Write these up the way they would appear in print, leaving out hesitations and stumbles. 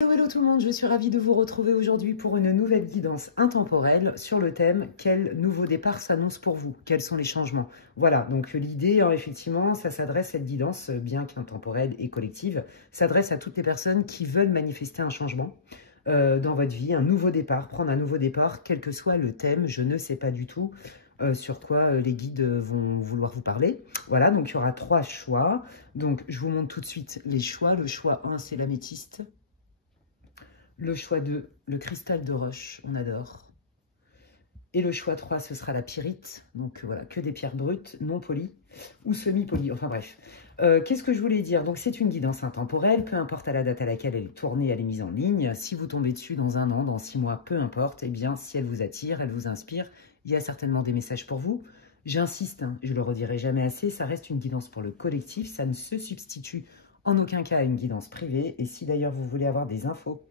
Hello, hello tout le monde, je suis ravie de vous retrouver aujourd'hui pour une nouvelle guidance intemporelle sur le thème « Quel nouveau départ s'annonce pour vous? Quels sont les changements ?» Voilà, donc l'idée, effectivement, ça s'adresse, cette guidance, bien qu'intemporelle et collective, s'adresse à toutes les personnes qui veulent manifester un changement dans votre vie, un nouveau départ, prendre un nouveau départ, quel que soit le thème, je ne sais pas du tout sur quoi les guides vont vouloir vous parler. Voilà, donc il y aura 3 choix. Donc je vous montre tout de suite les choix. Le choix 1, c'est l'améthyste. Le choix 2, le cristal de roche, on adore. Et le choix 3, ce sera la pyrite. Donc voilà, que des pierres brutes, non polies ou semi-polies. Enfin bref. Qu'est-ce que je voulais dire? Donc c'est une guidance intemporelle, peu importe à la date à laquelle elle est tournée, elle est mise en ligne. Si vous tombez dessus dans 1 an, dans 6 mois, peu importe, eh bien si elle vous attire, elle vous inspire, il y a certainement des messages pour vous. J'insiste, hein, je le redirai jamais assez, ça reste une guidance pour le collectif, ça ne se substitue en aucun cas à une guidance privée. Et si d'ailleurs vous voulez avoir des infos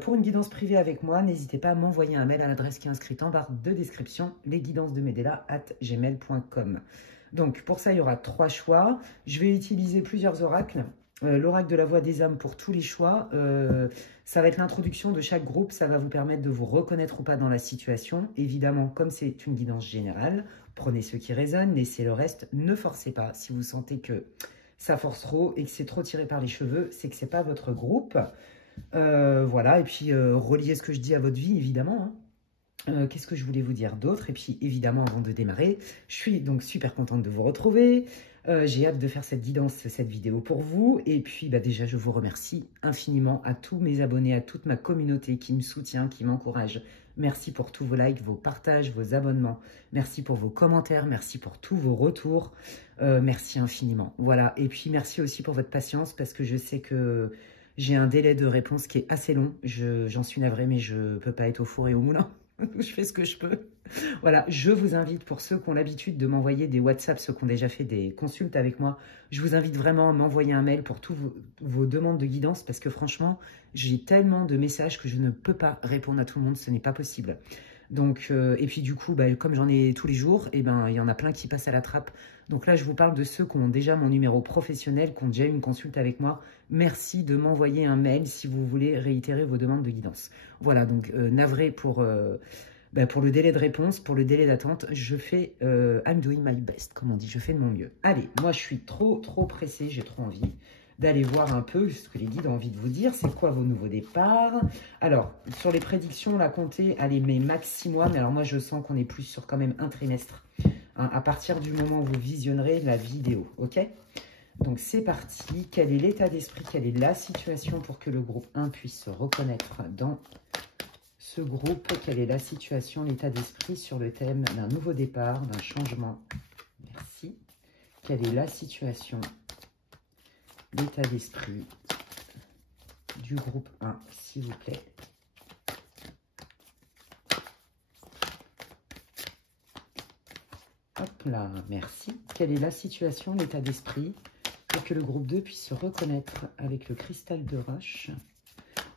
pour une guidance privée avec moi, n'hésitez pas à m'envoyer un mail à l'adresse qui est inscrite en barre de description, lesguidancesdemedela@gmail.com. Donc pour ça, il y aura 3 choix. Je vais utiliser plusieurs oracles. L'oracle de la voix des âmes pour tous les choix. Ça va être l'introduction de chaque groupe. Ça va vous permettre de vous reconnaître ou pas dans la situation. Évidemment, comme c'est une guidance générale, prenez ce qui résonne, laissez le reste. Ne forcez pas. Si vous sentez que ça force trop et que c'est trop tiré par les cheveux, c'est que ce n'est pas votre groupe. Voilà, et puis reliez ce que je dis à votre vie, évidemment. Hein. Qu'est-ce que je voulais vous dire d'autre? Et puis, évidemment, avant de démarrer, je suis donc super contente de vous retrouver. J'ai hâte de faire cette guidance, cette vidéo pour vous. Et puis, déjà, je vous remercie infiniment à tous mes abonnés, à toute ma communauté qui me soutient, qui m'encourage. Merci pour tous vos likes, vos partages, vos abonnements. Merci pour vos commentaires, merci pour tous vos retours. Merci infiniment. Voilà, et puis merci aussi pour votre patience parce que je sais que j'ai un délai de réponse qui est assez long. J'en suis navrée, mais je ne peux pas être au four et au moulin. Je fais ce que je peux. Voilà, je vous invite, pour ceux qui ont l'habitude de m'envoyer des WhatsApp, ceux qui ont déjà fait des consultes avec moi, je vous invite vraiment à m'envoyer un mail pour toutes vos demandes de guidance, parce que franchement, j'ai tellement de messages que je ne peux pas répondre à tout le monde, ce n'est pas possible. Donc, et puis du coup, comme j'en ai tous les jours, il y en a plein qui passent à la trappe. Donc là, je vous parle de ceux qui ont déjà mon numéro professionnel, qui ont déjà eu une consulte avec moi. Merci de m'envoyer un mail si vous voulez réitérer vos demandes de guidance. Voilà, donc navré pour le délai de réponse, pour le délai d'attente. Je fais I'm doing my best, comme on dit, je fais de mon mieux. Allez, moi je suis trop pressée, j'ai trop envie d'aller voir un peu ce que les guides ont envie de vous dire. C'est quoi vos nouveaux départs? Alors, sur les prédictions, là, comptez, allez, mais max 6 mois. Mais alors moi, je sens qu'on est plus sur quand même un trimestre. Hein, à partir du moment où vous visionnerez la vidéo, ok? Donc, c'est parti. Quel est l'état d'esprit? Quelle est la situation pour que le groupe 1 puisse se reconnaître dans ce groupe? Quelle est la situation, l'état d'esprit sur le thème d'un nouveau départ, d'un changement? Merci. Quelle est la situation, l'état d'esprit du groupe 1, s'il vous plaît? Hop là, merci. Quelle est la situation, l'état d'esprit pour que le groupe 2 puisse se reconnaître avec le cristal de roche?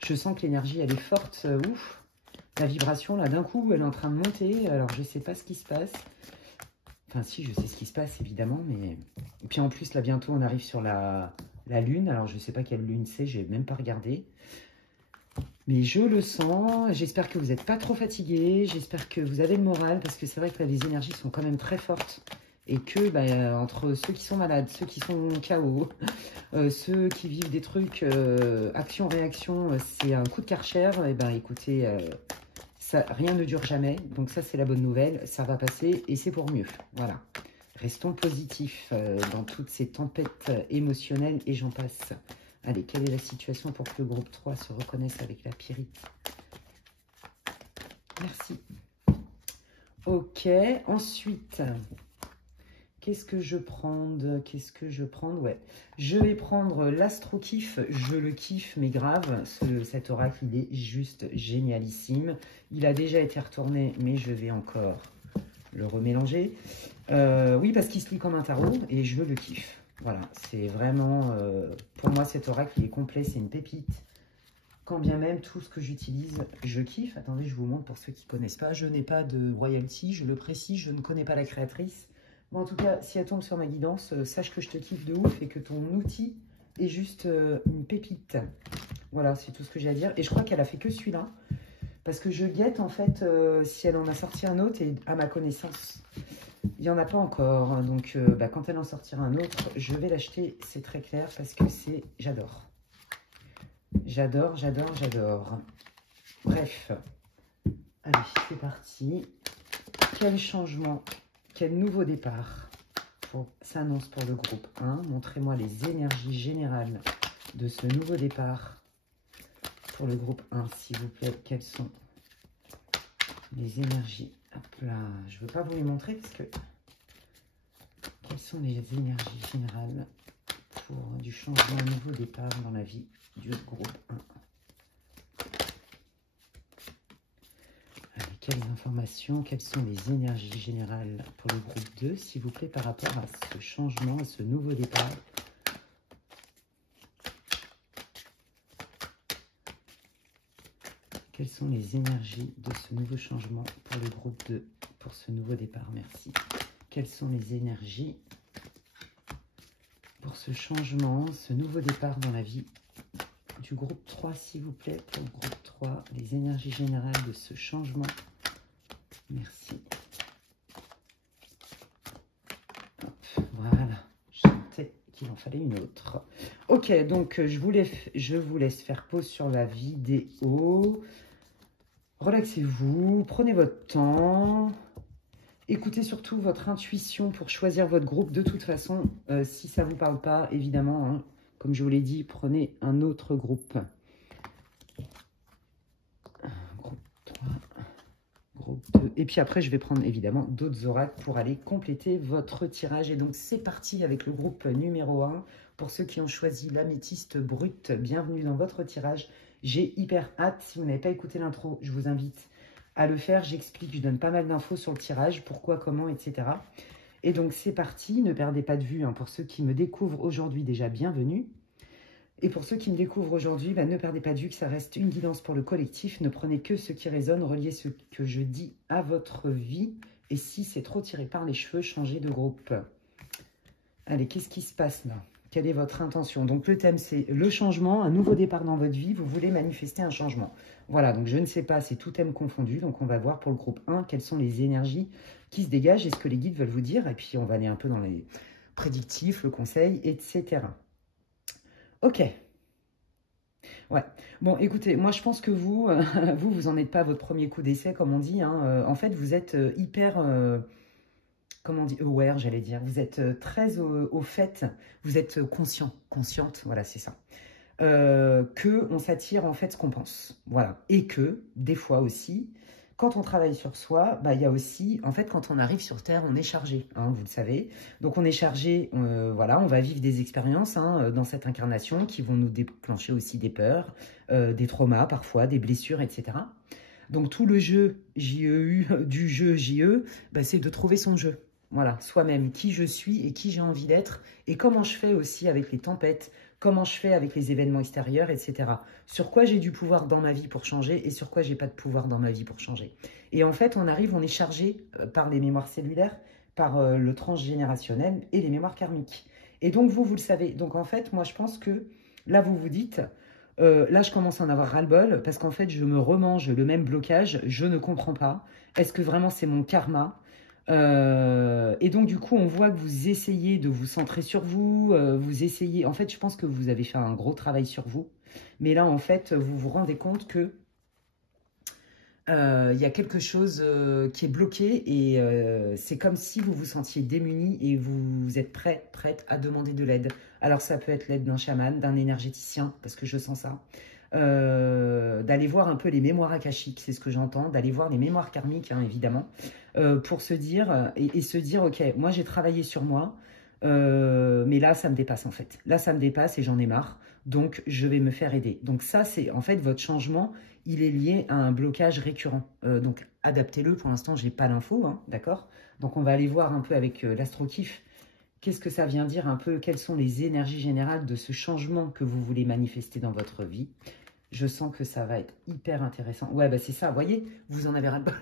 Je sens que l'énergie, elle est forte. Ouf. La vibration, là, d'un coup, elle est en train de monter. Alors, je ne sais pas ce qui se passe. Enfin, si, je sais ce qui se passe, évidemment. Mais... Et puis, en plus, là, bientôt, on arrive sur la lune. Alors, je ne sais pas quelle lune c'est. Je n'ai même pas regardé. Mais je le sens. J'espère que vous n'êtes pas trop fatigués. J'espère que vous avez le moral. Parce que c'est vrai que là, les énergies sont quand même très fortes. Et que, entre ceux qui sont malades, ceux qui sont KO, ceux qui vivent des trucs action-réaction, c'est un coup de Karcher. Et écoutez, ça, rien ne dure jamais. Donc ça, c'est la bonne nouvelle. Ça va passer et c'est pour mieux. Voilà. Restons positifs dans toutes ces tempêtes émotionnelles et j'en passe. Allez, quelle est la situation pour que le groupe 3 se reconnaisse avec la pyrite? Merci. Ok, ensuite... Qu'est-ce que je prends? Ouais. Je vais prendre l'astro-kiff. Je le kiffe, mais grave. Cet oracle, il est juste génialissime. Il a déjà été retourné, mais je vais encore le remélanger. Oui, parce qu'il se lit comme un tarot et je le kiffe. Voilà, c'est vraiment... pour moi, cet oracle, il est complet. C'est une pépite. Quand bien même, tout ce que j'utilise, je kiffe. Attendez, je vous montre pour ceux qui ne connaissent pas. Je n'ai pas de royalty, je le précise. Je ne connais pas la créatrice. Bon, en tout cas, si elle tombe sur ma guidance, sache que je te kiffe de ouf et que ton outil est juste une pépite. Voilà, c'est tout ce que j'ai à dire. Et je crois qu'elle a fait que celui-là. Parce que je guette, en fait, si elle en a sorti un autre. Et à ma connaissance, il n'y en a pas encore. Donc, quand elle en sortira un autre, je vais l'acheter. C'est très clair parce que c'est... J'adore. J'adore, j'adore, j'adore. Bref. Allez, c'est parti. Quel changement, quel nouveau départ s'annonce pour le groupe 1. Montrez-moi les énergies générales de ce nouveau départ pour le groupe 1, s'il vous plaît. Quelles sont les énergies? Hop là, je ne veux pas vous les montrer parce que... Quelles sont les énergies générales pour du changement, nouveau départ dans la vie du groupe 1? Allez, quelles informations, quelles sont les énergies générales pour le groupe 2, s'il vous plaît, par rapport à ce changement, à ce nouveau départ? Quelles sont les énergies de ce nouveau changement pour le groupe 2, pour ce nouveau départ? Merci. Quelles sont les énergies pour ce changement, ce nouveau départ dans la vie du groupe 3, s'il vous plaît, pour le groupe 3, les énergies générales de ce changement? Merci. Hop, voilà, je sentais qu'il en fallait une autre. Ok, donc je vous laisse faire pause sur la vidéo. Relaxez-vous, prenez votre temps. Écoutez surtout votre intuition pour choisir votre groupe. De toute façon, si ça ne vous parle pas, évidemment, hein, comme je vous l'ai dit, prenez un autre groupe. Groupe 3, groupe 2. Et puis après, je vais prendre évidemment d'autres oracles pour aller compléter votre tirage. Et donc, c'est parti avec le groupe numéro 1. Pour ceux qui ont choisi l'améthyste brute, bienvenue dans votre tirage. J'ai hyper hâte. Si vous n'avez pas écouté l'intro, je vous invite à le faire. J'explique, je donne pas mal d'infos sur le tirage, pourquoi, comment, etc. Et donc, c'est parti. Ne perdez pas de vue. Hein, pour ceux qui me découvrent aujourd'hui, déjà, bienvenue. Et pour ceux qui me découvrent aujourd'hui, ne perdez pas de vue que ça reste une guidance pour le collectif. Ne prenez que ce qui résonne. Reliez ce que je dis à votre vie. Et si c'est trop tiré par les cheveux, changez de groupe. Allez, qu'est-ce qui se passe là? Quelle est votre intention? Donc, le thème, c'est le changement, un nouveau départ dans votre vie. Vous voulez manifester un changement. Voilà, donc je ne sais pas, c'est tout thème confondu. Donc, on va voir pour le groupe 1, quelles sont les énergies qui se dégagent et ce que les guides veulent vous dire. Et puis, on va aller un peu dans les prédictifs, le conseil, etc. Ok. Ouais. Bon, écoutez, moi, je pense que vous, vous n'en êtes pas à votre premier coup d'essai, comme on dit. Hein. En fait, vous êtes hyper... comment on dit, aware, j'allais dire. Vous êtes très au fait, vous êtes consciente, voilà, c'est ça. Qu'on s'attire en fait ce qu'on pense. Voilà. Et que, des fois aussi, quand on travaille sur soi, il y a aussi, en fait, quand on arrive sur Terre, on est chargé, hein, vous le savez. Donc, on est chargé, voilà, on va vivre des expériences hein, dans cette incarnation qui vont nous déclencher aussi des peurs, des traumas parfois, des blessures, etc. Donc, tout le jeu JEU, du jeu JE, c'est de trouver son jeu. Voilà, soi-même, qui je suis et qui j'ai envie d'être, et comment je fais aussi avec les tempêtes, comment je fais avec les événements extérieurs, etc. Sur quoi j'ai du pouvoir dans ma vie pour changer et sur quoi j'ai pas de pouvoir dans ma vie pour changer. Et en fait, on est chargé par les mémoires cellulaires, par le transgénérationnel et les mémoires karmiques. Et donc, vous le savez. Donc, en fait, moi, je pense que là, vous vous dites... là, je commence à en avoir ras-le-bol parce qu'en fait, je me remange le même blocage. Je ne comprends pas. Est-ce que vraiment c'est mon karma? Et donc, du coup, on voit que vous essayez de vous centrer sur vous. Vous essayez... En fait, je pense que vous avez fait un gros travail sur vous. Mais là, en fait, vous vous rendez compte que il y a quelque chose qui est bloqué et c'est comme si vous vous sentiez démuni et vous êtes prête à demander de l'aide. Alors, ça peut être l'aide d'un chaman, d'un énergéticien, parce que je sens ça. D'aller voir un peu les mémoires akashiques, c'est ce que j'entends, d'aller voir les mémoires karmiques, hein, évidemment, pour se dire, et se dire, ok, moi j'ai travaillé sur moi, mais là ça me dépasse en fait. Là ça me dépasse et j'en ai marre, donc je vais me faire aider. Donc ça c'est, en fait, votre changement, il est lié à un blocage récurrent. Donc adaptez-le, pour l'instant j'ai pas l'info, hein, d'accord? Donc on va aller voir un peu avec l'astro-kiff. Qu'est-ce que ça vient dire un peu? Quelles sont les énergies générales de ce changement que vous voulez manifester dans votre vie? Je sens que ça va être hyper intéressant. Ouais, c'est ça, vous voyez, vous en avez ras-le-bol.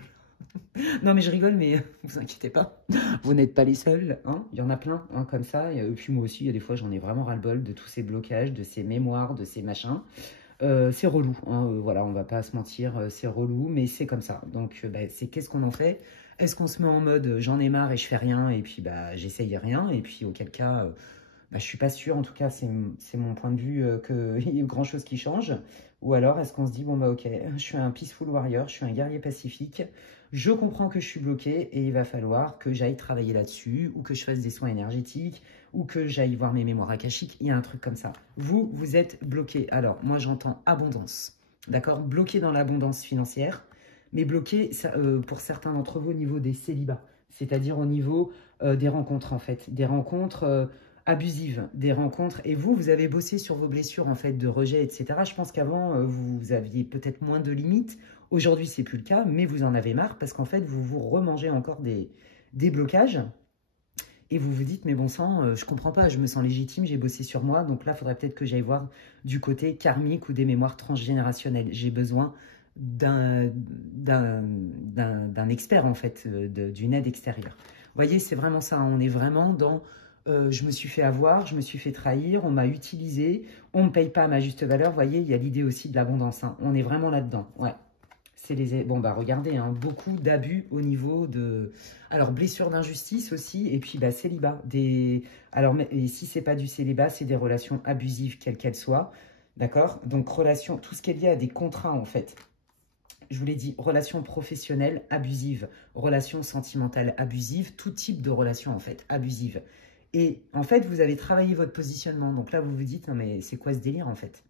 Non, mais je rigole, mais vous inquiétez pas. Vous n'êtes pas les seuls. Hein, il y en a plein hein, comme ça. Et puis moi aussi, il y a des fois, j'en ai vraiment ras-le-bol de tous ces blocages, de ces mémoires, de ces machins. c'est relou, hein, voilà, on va pas se mentir, c'est relou, mais c'est comme ça. Donc, c'est qu'est-ce qu'on en fait? Est-ce qu'on se met en mode j'en ai marre et je fais rien et puis j'essaye rien et puis auquel cas je suis pas sûre, en tout cas c'est mon point de vue qu'il y ait grand chose qui change. Ou alors est-ce qu'on se dit bon ok, je suis un peaceful warrior, je suis un guerrier pacifique, je comprends que je suis bloqué et il va falloir que j'aille travailler là-dessus ou que je fasse des soins énergétiques ou que j'aille voir mes mémoires akashiques, il y a un truc comme ça. Vous êtes bloqué. Alors moi j'entends abondance, d'accord? Bloqué dans l'abondance financière, mais bloqué pour certains d'entre vous au niveau des célibats, c'est-à-dire au niveau des rencontres en fait, des rencontres abusives, des rencontres, et vous avez bossé sur vos blessures en fait de rejet, etc. Je pense qu'avant, vous aviez peut-être moins de limites, aujourd'hui c'est plus le cas, mais vous en avez marre parce qu'en fait, vous vous remangez encore des blocages, et vous vous dites, mais bon sang, je comprends pas, je me sens légitime, j'ai bossé sur moi, donc là, il faudrait peut-être que j'aille voir du côté karmique ou des mémoires transgénérationnelles. J'ai besoin d'un expert, en fait, d'une aide extérieure. Vous voyez, c'est vraiment ça, on est vraiment dans je me suis fait avoir, je me suis fait trahir, on m'a utilisé, on ne me paye pas à ma juste valeur. Vous voyez, il y a l'idée aussi de l'abondance. Hein. On est vraiment là-dedans. Ouais. C'est les... Bon, regardez, hein, beaucoup d'abus au niveau de... Alors, blessure d'injustice aussi, et puis célibat. Alors, et si c'est pas du célibat, c'est des relations abusives, quelles qu'elles soient. D'accord? Donc, relations, tout ce qui est lié à des contrats, en fait. Je vous l'ai dit, relations professionnelles abusives, relations sentimentales abusives, tout type de relations, en fait, abusives. Et en fait, vous avez travaillé votre positionnement. Donc là, vous vous dites, non mais c'est quoi ce délire en fait?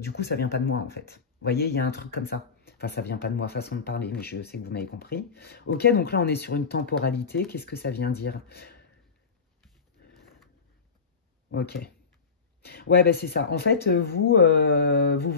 Du coup, ça vient pas de moi en fait. Vous voyez, il y a un truc comme ça. Enfin, ça vient pas de moi, façon de parler, mais je sais que vous m'avez compris. Ok, donc là, on est sur une temporalité. Qu'est-ce que ça vient dire? Ok. Ouais, c'est ça. En fait, vous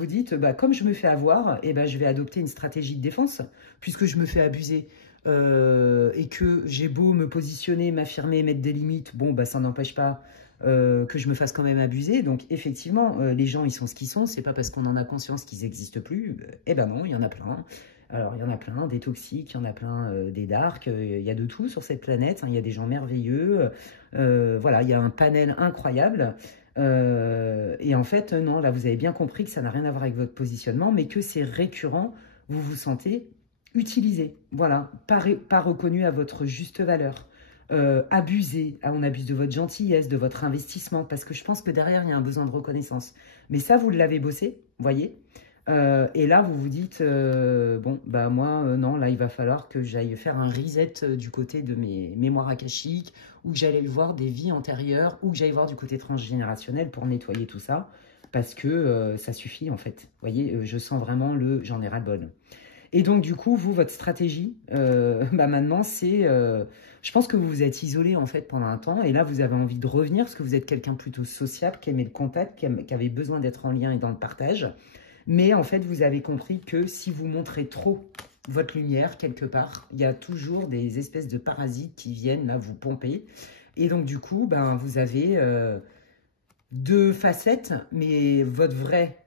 dites, comme je me fais avoir, je vais adopter une stratégie de défense, puisque je me fais abuser. Et que j'ai beau me positionner, m'affirmer, mettre des limites, bon, ça n'empêche pas que je me fasse quand même abuser. Donc, effectivement, les gens, ils sont ce qu'ils sont. C'est pas parce qu'on en a conscience qu'ils n'existent plus. Non, il y en a plein. Alors, il y en a plein, des toxiques, il y en a plein, des darks. Il y a de tout sur cette planète. Hein, il y a des gens merveilleux. Voilà, il y a un panel incroyable. Et en fait, non, là, vous avez bien compris que ça n'a rien à voir avec votre positionnement, mais que c'est récurrent. Vous vous sentez utilisé, voilà, pas reconnu à votre juste valeur, abusé, on abuse de votre gentillesse, de votre investissement, parce que je pense que derrière, il y a un besoin de reconnaissance. Mais ça, vous l'avez bossé, voyez, et là, vous vous dites, bon, moi, non, là, il va falloir que j'aille faire un reset du côté de mes mémoires akashiques, ou que j'aille voir des vies antérieures, ou que j'aille voir du côté transgénérationnel pour nettoyer tout ça, parce que ça suffit, en fait. Vous voyez, je sens vraiment j'en ai ras-le-bol. Et donc, du coup, vous, votre stratégie, maintenant, c'est... je pense que vous vous êtes isolé, en fait, pendant un temps. Et là, vous avez envie de revenir parce que vous êtes quelqu'un plutôt sociable, qui aimait le contact, qui avait besoin d'être en lien et dans le partage. Mais, en fait, vous avez compris que si vous montrez trop votre lumière, quelque part, il y a toujours des espèces de parasites qui viennent, là, vous pomper. Et donc, du coup, vous avez deux facettes. Mais votre vrai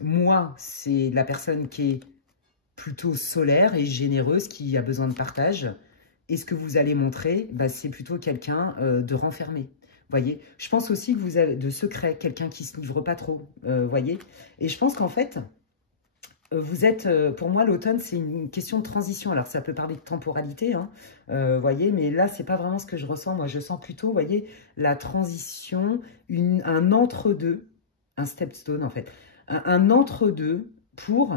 moi, c'est la personne qui est plutôt solaire et généreuse, qui a besoin de partage. Et ce que vous allez montrer, c'est plutôt quelqu'un de renfermé. Voyez, je pense aussi que vous avez de secret, quelqu'un qui se livre pas trop. Voyez, et je pense qu'en fait, vous êtes, pour moi, l'automne, c'est une question de transition. Alors, ça peut parler de temporalité, hein, voyez, mais là, c'est pas vraiment ce que je ressens. Moi, je sens plutôt, voyez, la transition, un entre-deux, un stepstone, en fait, un entre-deux pour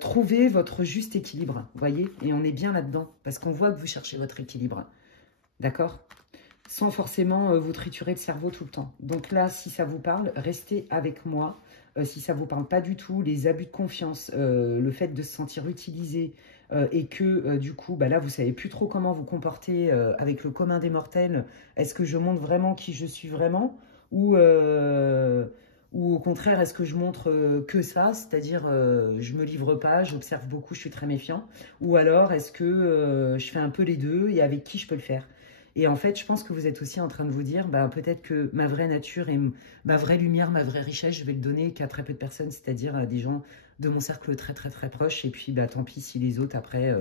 trouver votre juste équilibre, voyez, et on est bien là-dedans, parce qu'on voit que vous cherchez votre équilibre, d'accord? Sans forcément vous triturer le cerveau tout le temps. Donc là, si ça vous parle, restez avec moi. Si ça ne vous parle pas du tout, les abus de confiance, le fait de se sentir utilisé et que du coup, là, vous ne savez plus trop comment vous comporter avec le commun des mortels. Est-ce que je montre vraiment qui je suis vraiment ou au contraire, est-ce que je montre que ça, c'est-à-dire je me livre pas, j'observe beaucoup, je suis très méfiant, ou alors est-ce que je fais un peu les deux et avec qui je peux le faire? Et en fait, je pense que vous êtes aussi en train de vous dire, peut-être que ma vraie nature et ma vraie lumière, ma vraie richesse, je vais le donner qu'à très peu de personnes, c'est-à-dire à des gens de mon cercle très très très proche. Et puis, tant pis si les autres, après,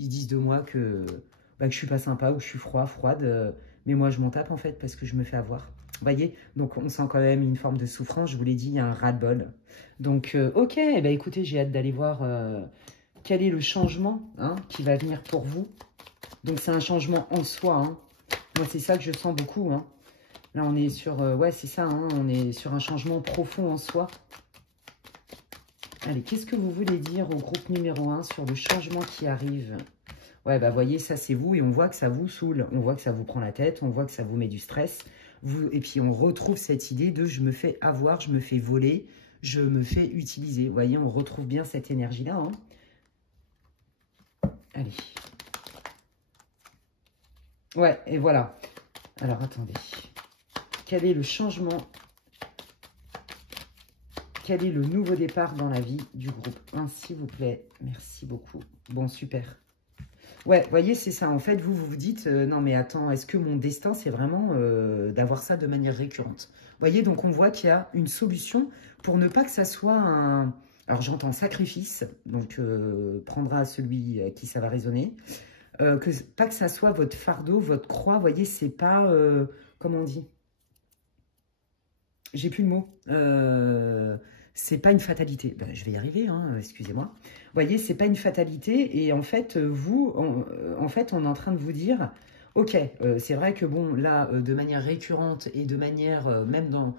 ils disent de moi que je suis pas sympa ou que je suis froide. Mais moi, je m'en tape en fait parce que je me fais avoir. voyez, donc on sent quand même une forme de souffrance. Je vous l'ai dit, il y a un ras-le-bol. Donc, ok, eh ben, écoutez, j'ai hâte d'aller voir quel est le changement hein, qui va venir pour vous. Donc, c'est un changement en soi. Hein. Moi, c'est ça que je sens beaucoup. Hein. Là, on est sur... ouais, c'est ça. Hein, on est sur un changement profond en soi. Allez, qu'est-ce que vous voulez dire au groupe numéro 1 sur le changement qui arrive? Ouais, bah, voyez, ça, c'est vous. Et on voit que ça vous saoule. On voit que ça vous prend la tête. On voit que ça vous met du stress. Et puis, on retrouve cette idée de je me fais avoir, je me fais voler, je me fais utiliser. Vous voyez, on retrouve bien cette énergie-là. Hein. Allez. Ouais, et voilà. Alors, attendez. Quel est le changement? Quel est le nouveau départ dans la vie du groupe 1, s'il vous plaît? Merci beaucoup. Bon, super. Ouais, vous voyez, c'est ça. En fait, vous vous dites, non mais attends, est-ce que mon destin, c'est vraiment d'avoir ça de manière récurrente? Vous voyez, donc on voit qu'il y a une solution pour ne pas que ça soit un... Alors, j'entends sacrifice, donc prendra celui à qui ça va résonner. Pas que ça soit votre fardeau, votre croix, vous voyez, c'est pas... comment on dit? J'ai plus le mot. C'est pas une fatalité. Ben, je vais y arriver, hein, excusez-moi. Vous voyez, c'est pas une fatalité. Et en fait, vous, en fait, on est en train de vous dire, ok, c'est vrai que bon, là, de manière récurrente et de manière, même dans...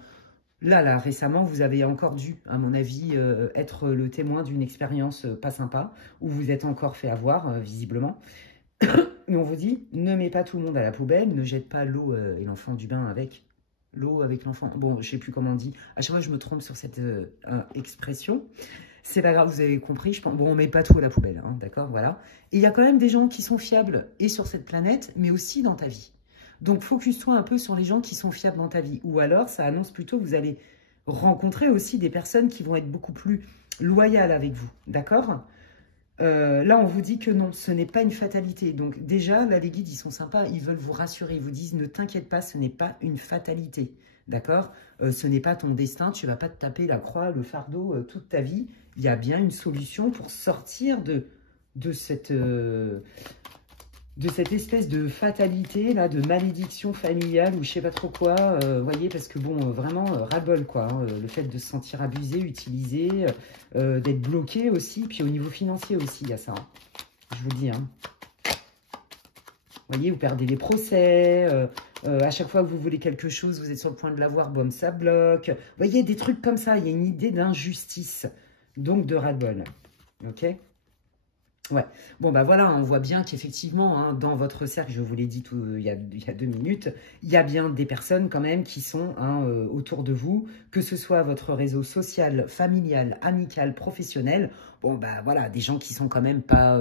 Là, récemment, vous avez encore dû, à mon avis, être le témoin d'une expérience pas sympa, où vous êtes encore fait avoir, visiblement. Mais on vous dit, ne mets pas tout le monde à la poubelle, ne jette pas l'eau et l'enfant du bain avec. L'eau avec l'enfant. Bon, je ne sais plus comment on dit. À chaque fois, je me trompe sur cette expression. C'est pas grave, vous avez compris. Je pense. Bon, on ne met pas tout à la poubelle, hein, d'accord, voilà. Et il y a quand même des gens qui sont fiables, et sur cette planète, mais aussi dans ta vie. Donc, focus-toi un peu sur les gens qui sont fiables dans ta vie. Ou alors, ça annonce plutôt que vous allez rencontrer aussi des personnes qui vont être beaucoup plus loyales avec vous, d'accord? Là, on vous dit que non, ce n'est pas une fatalité. Donc déjà, là, les guides, ils sont sympas, ils veulent vous rassurer. Ils vous disent, ne t'inquiète pas, ce n'est pas une fatalité. D'accord? Ce n'est pas ton destin, tu ne vas pas te taper la croix, le fardeau toute ta vie. Il y a bien une solution pour sortir de cette espèce de fatalité, là, de malédiction familiale ou je sais pas trop quoi, voyez, parce que bon, vraiment, ras-le-bol, quoi, hein, le fait de se sentir abusé, utilisé, d'être bloqué aussi, puis au niveau financier aussi, il y a ça, hein, je vous le dis, hein. Voyez, vous perdez les procès, à chaque fois que vous voulez quelque chose, vous êtes sur le point de l'avoir, boum, ça bloque. Vous voyez, des trucs comme ça, il y a une idée d'injustice, donc de ras-le-bol, ok? Ouais, bon bah voilà, on voit bien qu'effectivement, hein, dans votre cercle, je vous l'ai dit il y a 2 minutes, il y a bien des personnes quand même qui sont hein, autour de vous, que ce soit votre réseau social, familial, amical, professionnel, bon bah voilà, des gens qui sont quand même pas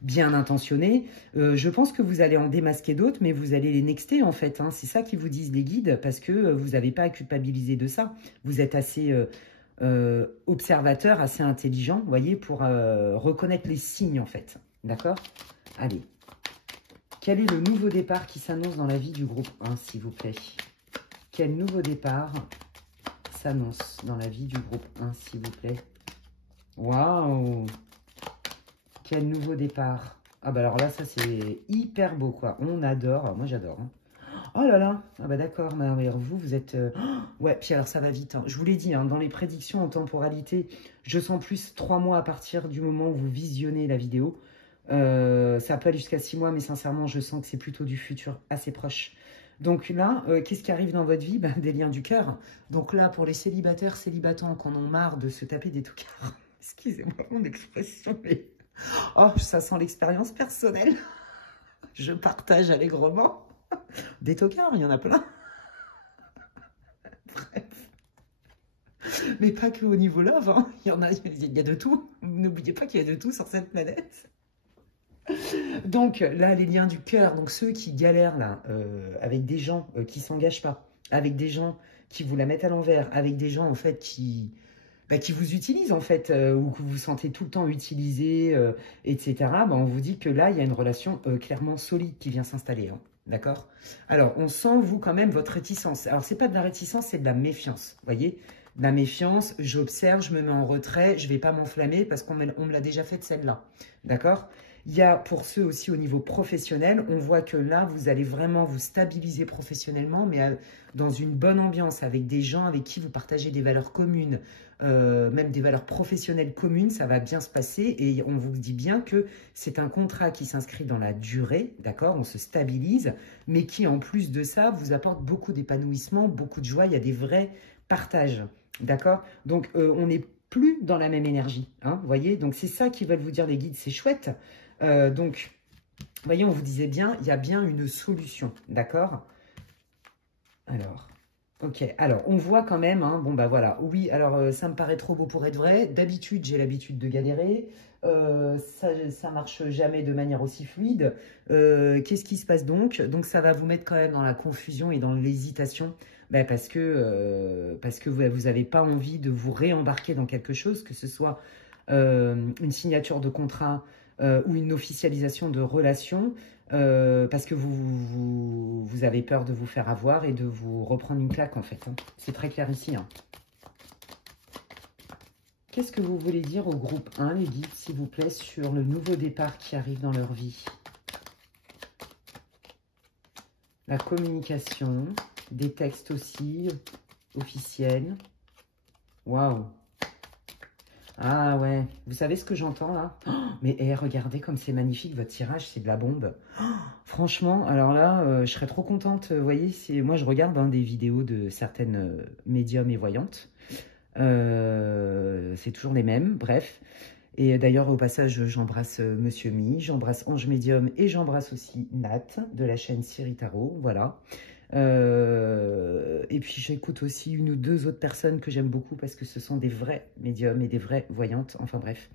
bien intentionnés. Je pense que vous allez en démasquer d'autres, mais vous allez les nexter en fait, hein, c'est ça qu'ils vous disent les guides, parce que vous n'avez pas à culpabiliser de ça, vous êtes assez... observateur assez intelligent, vous voyez, pour reconnaître les signes, en fait. D'accord? Allez. Quel est le nouveau départ qui s'annonce dans la vie du groupe 1, s'il vous plaît? Quel nouveau départ s'annonce dans la vie du groupe 1, s'il vous plaît? Waouh! Quel nouveau départ! Ah bah alors là, ça c'est hyper beau, quoi. On adore. Moi, j'adore, hein. Oh là là, ah bah d'accord, mais vous êtes... ouais, puis alors ça va vite. Hein. Je vous l'ai dit, hein, dans les prédictions en temporalité, je sens plus 3 mois à partir du moment où vous visionnez la vidéo. Ça peut aller jusqu'à 6 mois, mais sincèrement, je sens que c'est plutôt du futur assez proche. Donc là, qu'est-ce qui arrive dans votre vie? Ben, des liens du cœur. Donc là, pour les célibataires, célibatants, qu'on en marre de se taper des toucards, excusez-moi mon expression, mais... Oh, ça sent l'expérience personnelle. Je partage allègrement. Des tocards, il y en a plein. Bref. Mais pas que au niveau love, hein. Il y a de tout. N'oubliez pas qu'il y a de tout sur cette planète. Donc là, les liens du cœur, donc ceux qui galèrent là, avec des gens qui ne s'engagent pas, avec des gens qui vous la mettent à l'envers, avec des gens en fait qui vous utilisent en fait, ou que vous vous sentez tout le temps utilisé, etc. Ben, on vous dit que là, il y a une relation clairement solide qui vient s'installer, hein. D'accord? Alors, on sent, vous, quand même, votre réticence. Alors, c'est pas de la réticence, c'est de la méfiance. Vous voyez? De la méfiance, j'observe, je me mets en retrait, je vais pas m'enflammer parce qu'on me l'a déjà fait de celle-là. D'accord? Il y a pour ceux aussi au niveau professionnel, on voit que là, vous allez vraiment vous stabiliser professionnellement, mais dans une bonne ambiance, avec des gens avec qui vous partagez des valeurs communes, même des valeurs professionnelles communes, ça va bien se passer. Et on vous dit bien que c'est un contrat qui s'inscrit dans la durée, d'accord? On se stabilise, mais qui, en plus de ça, vous apporte beaucoup d'épanouissement, beaucoup de joie. Il y a des vrais partages, d'accord? Donc, on n'est plus dans la même énergie, hein, vous voyez? Donc, c'est ça qu'ils veulent vous dire, les guides, c'est chouette. Donc, vous voyez, on vous disait bien, il y a bien une solution, d'accord? Alors, ok, alors, on voit quand même, hein, bon, bah voilà, oui, alors, ça me paraît trop beau pour être vrai. D'habitude, j'ai l'habitude de galérer. Ça marche jamais de manière aussi fluide. Qu'est-ce qui se passe donc? Donc, ça va vous mettre quand même dans la confusion et dans l'hésitation. Ben parce que vous n'avez pas envie de vous réembarquer dans quelque chose, que ce soit une signature de contrat ou une officialisation de relation, parce que vous avez peur de vous faire avoir et de vous reprendre une claque, en fait. Hein. C'est très clair ici. Hein. Qu'est-ce que vous voulez dire au groupe 1, les guides, s'il vous plaît, sur le nouveau départ qui arrive dans leur vie? La communication, des textes aussi officiels. Waouh! Ah ouais, vous savez ce que j'entends là? Oh, mais regardez comme c'est magnifique, votre tirage, c'est de la bombe. Oh, franchement, alors là, je serais trop contente. Vous voyez, moi je regarde des vidéos de certaines médiums et voyantes. C'est toujours les mêmes, bref. Et d'ailleurs, au passage, j'embrasse Monsieur Mi, j'embrasse Ange Médium et j'embrasse aussi Nat de la chaîne Siri Tarot, voilà. Et puis j'écoute aussi une ou deux autres personnes que j'aime beaucoup parce que ce sont des vrais médiums et des vraies voyantes, enfin bref.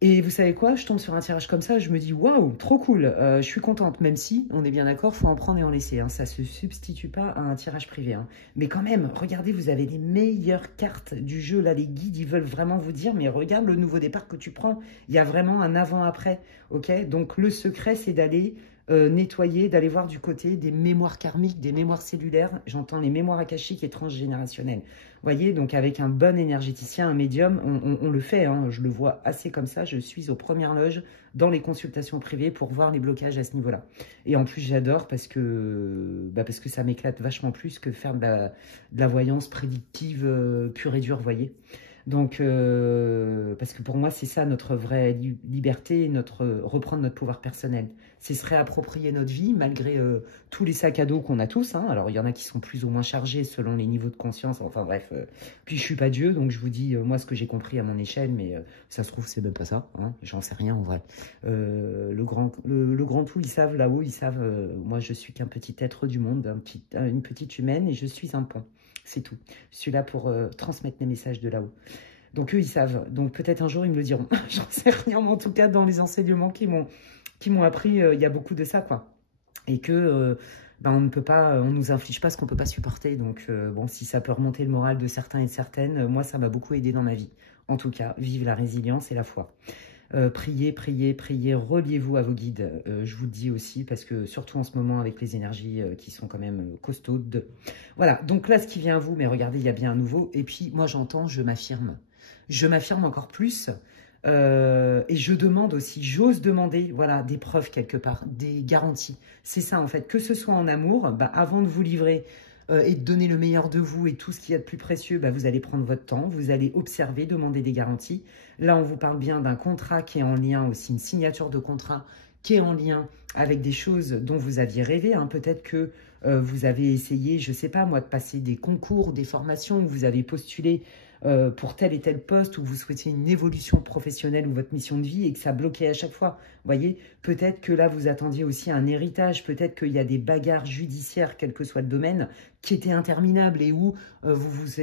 Et vous savez quoi, je tombe sur un tirage comme ça, je me dis waouh, trop cool, je suis contente, même si, on est bien d'accord, faut en prendre et en laisser, hein, ça se substitue pas à un tirage privé. Hein. Mais quand même, regardez, vous avez les meilleures cartes du jeu, là les guides, ils veulent vraiment vous dire, mais regarde le nouveau départ que tu prends, il y a vraiment un avant-après, ok? Donc le secret, c'est d'aller nettoyer, d'aller voir du côté des mémoires karmiques, des mémoires cellulaires, j'entends les mémoires akashiques et transgénérationnelles. Vous voyez, donc avec un bon énergéticien, un médium, on le fait, hein, je le vois assez comme ça, je suis aux premières loges dans les consultations privées pour voir les blocages à ce niveau-là. Et en plus, j'adore parce que ça m'éclate vachement plus que faire de la voyance prédictive pure et dure, vous voyez. Donc, parce que pour moi, c'est ça notre vraie liberté, reprendre notre pouvoir personnel. C'est se réapproprier notre vie malgré tous les sacs à dos qu'on a tous. Hein. Alors, il y en a qui sont plus ou moins chargés selon les niveaux de conscience. Enfin bref, puis je suis pas Dieu, donc je vous dis, moi, ce que j'ai compris à mon échelle, mais ça se trouve, c'est même pas ça. Hein. J'en sais rien en vrai. Le grand tout, ils savent là-haut, ils savent, moi, je suis qu'un petit être du monde, une petite humaine, et je suis un pont. C'est tout. Je suis là pour transmettre les messages de là-haut. Donc, eux, ils savent. Donc, peut-être un jour, ils me le diront. J'en sais rien, mais en tout cas, dans les enseignements qui m'ont appris, il y a beaucoup de ça, quoi. Et que on ne peut pas, on nous inflige pas ce qu'on peut pas supporter. Donc, bon, si ça peut remonter le moral de certains et de certaines, moi, ça m'a beaucoup aidé dans ma vie. En tout cas, vive la résilience et la foi. Priez, priez, priez, reliez-vous à vos guides, je vous le dis aussi, parce que surtout en ce moment, avec les énergies qui sont quand même costaudes. Voilà, donc là, ce qui vient à vous, mais regardez, il y a bien un nouveau, et puis moi j'entends, je m'affirme. Je m'affirme encore plus, et je demande aussi, j'ose demander, voilà, des preuves quelque part, des garanties. C'est ça en fait, que ce soit en amour, avant de vous livrer, et de donner le meilleur de vous et tout ce qu'il y a de plus précieux, vous allez prendre votre temps, vous allez observer, demander des garanties. Là, on vous parle bien d'un contrat qui est en lien aussi, une signature de contrat qui est en lien avec des choses dont vous aviez rêvé. Hein. Peut-être que vous avez essayé, je ne sais pas moi, de passer des concours, des formations, vous avez postulé pour tel et tel poste, où vous souhaitiez une évolution professionnelle ou votre mission de vie et que ça bloquait à chaque fois. Vous voyez, peut-être que là, vous attendiez aussi un héritage, peut-être qu'il y a des bagarres judiciaires, quel que soit le domaine, qui étaient interminables et où vous vous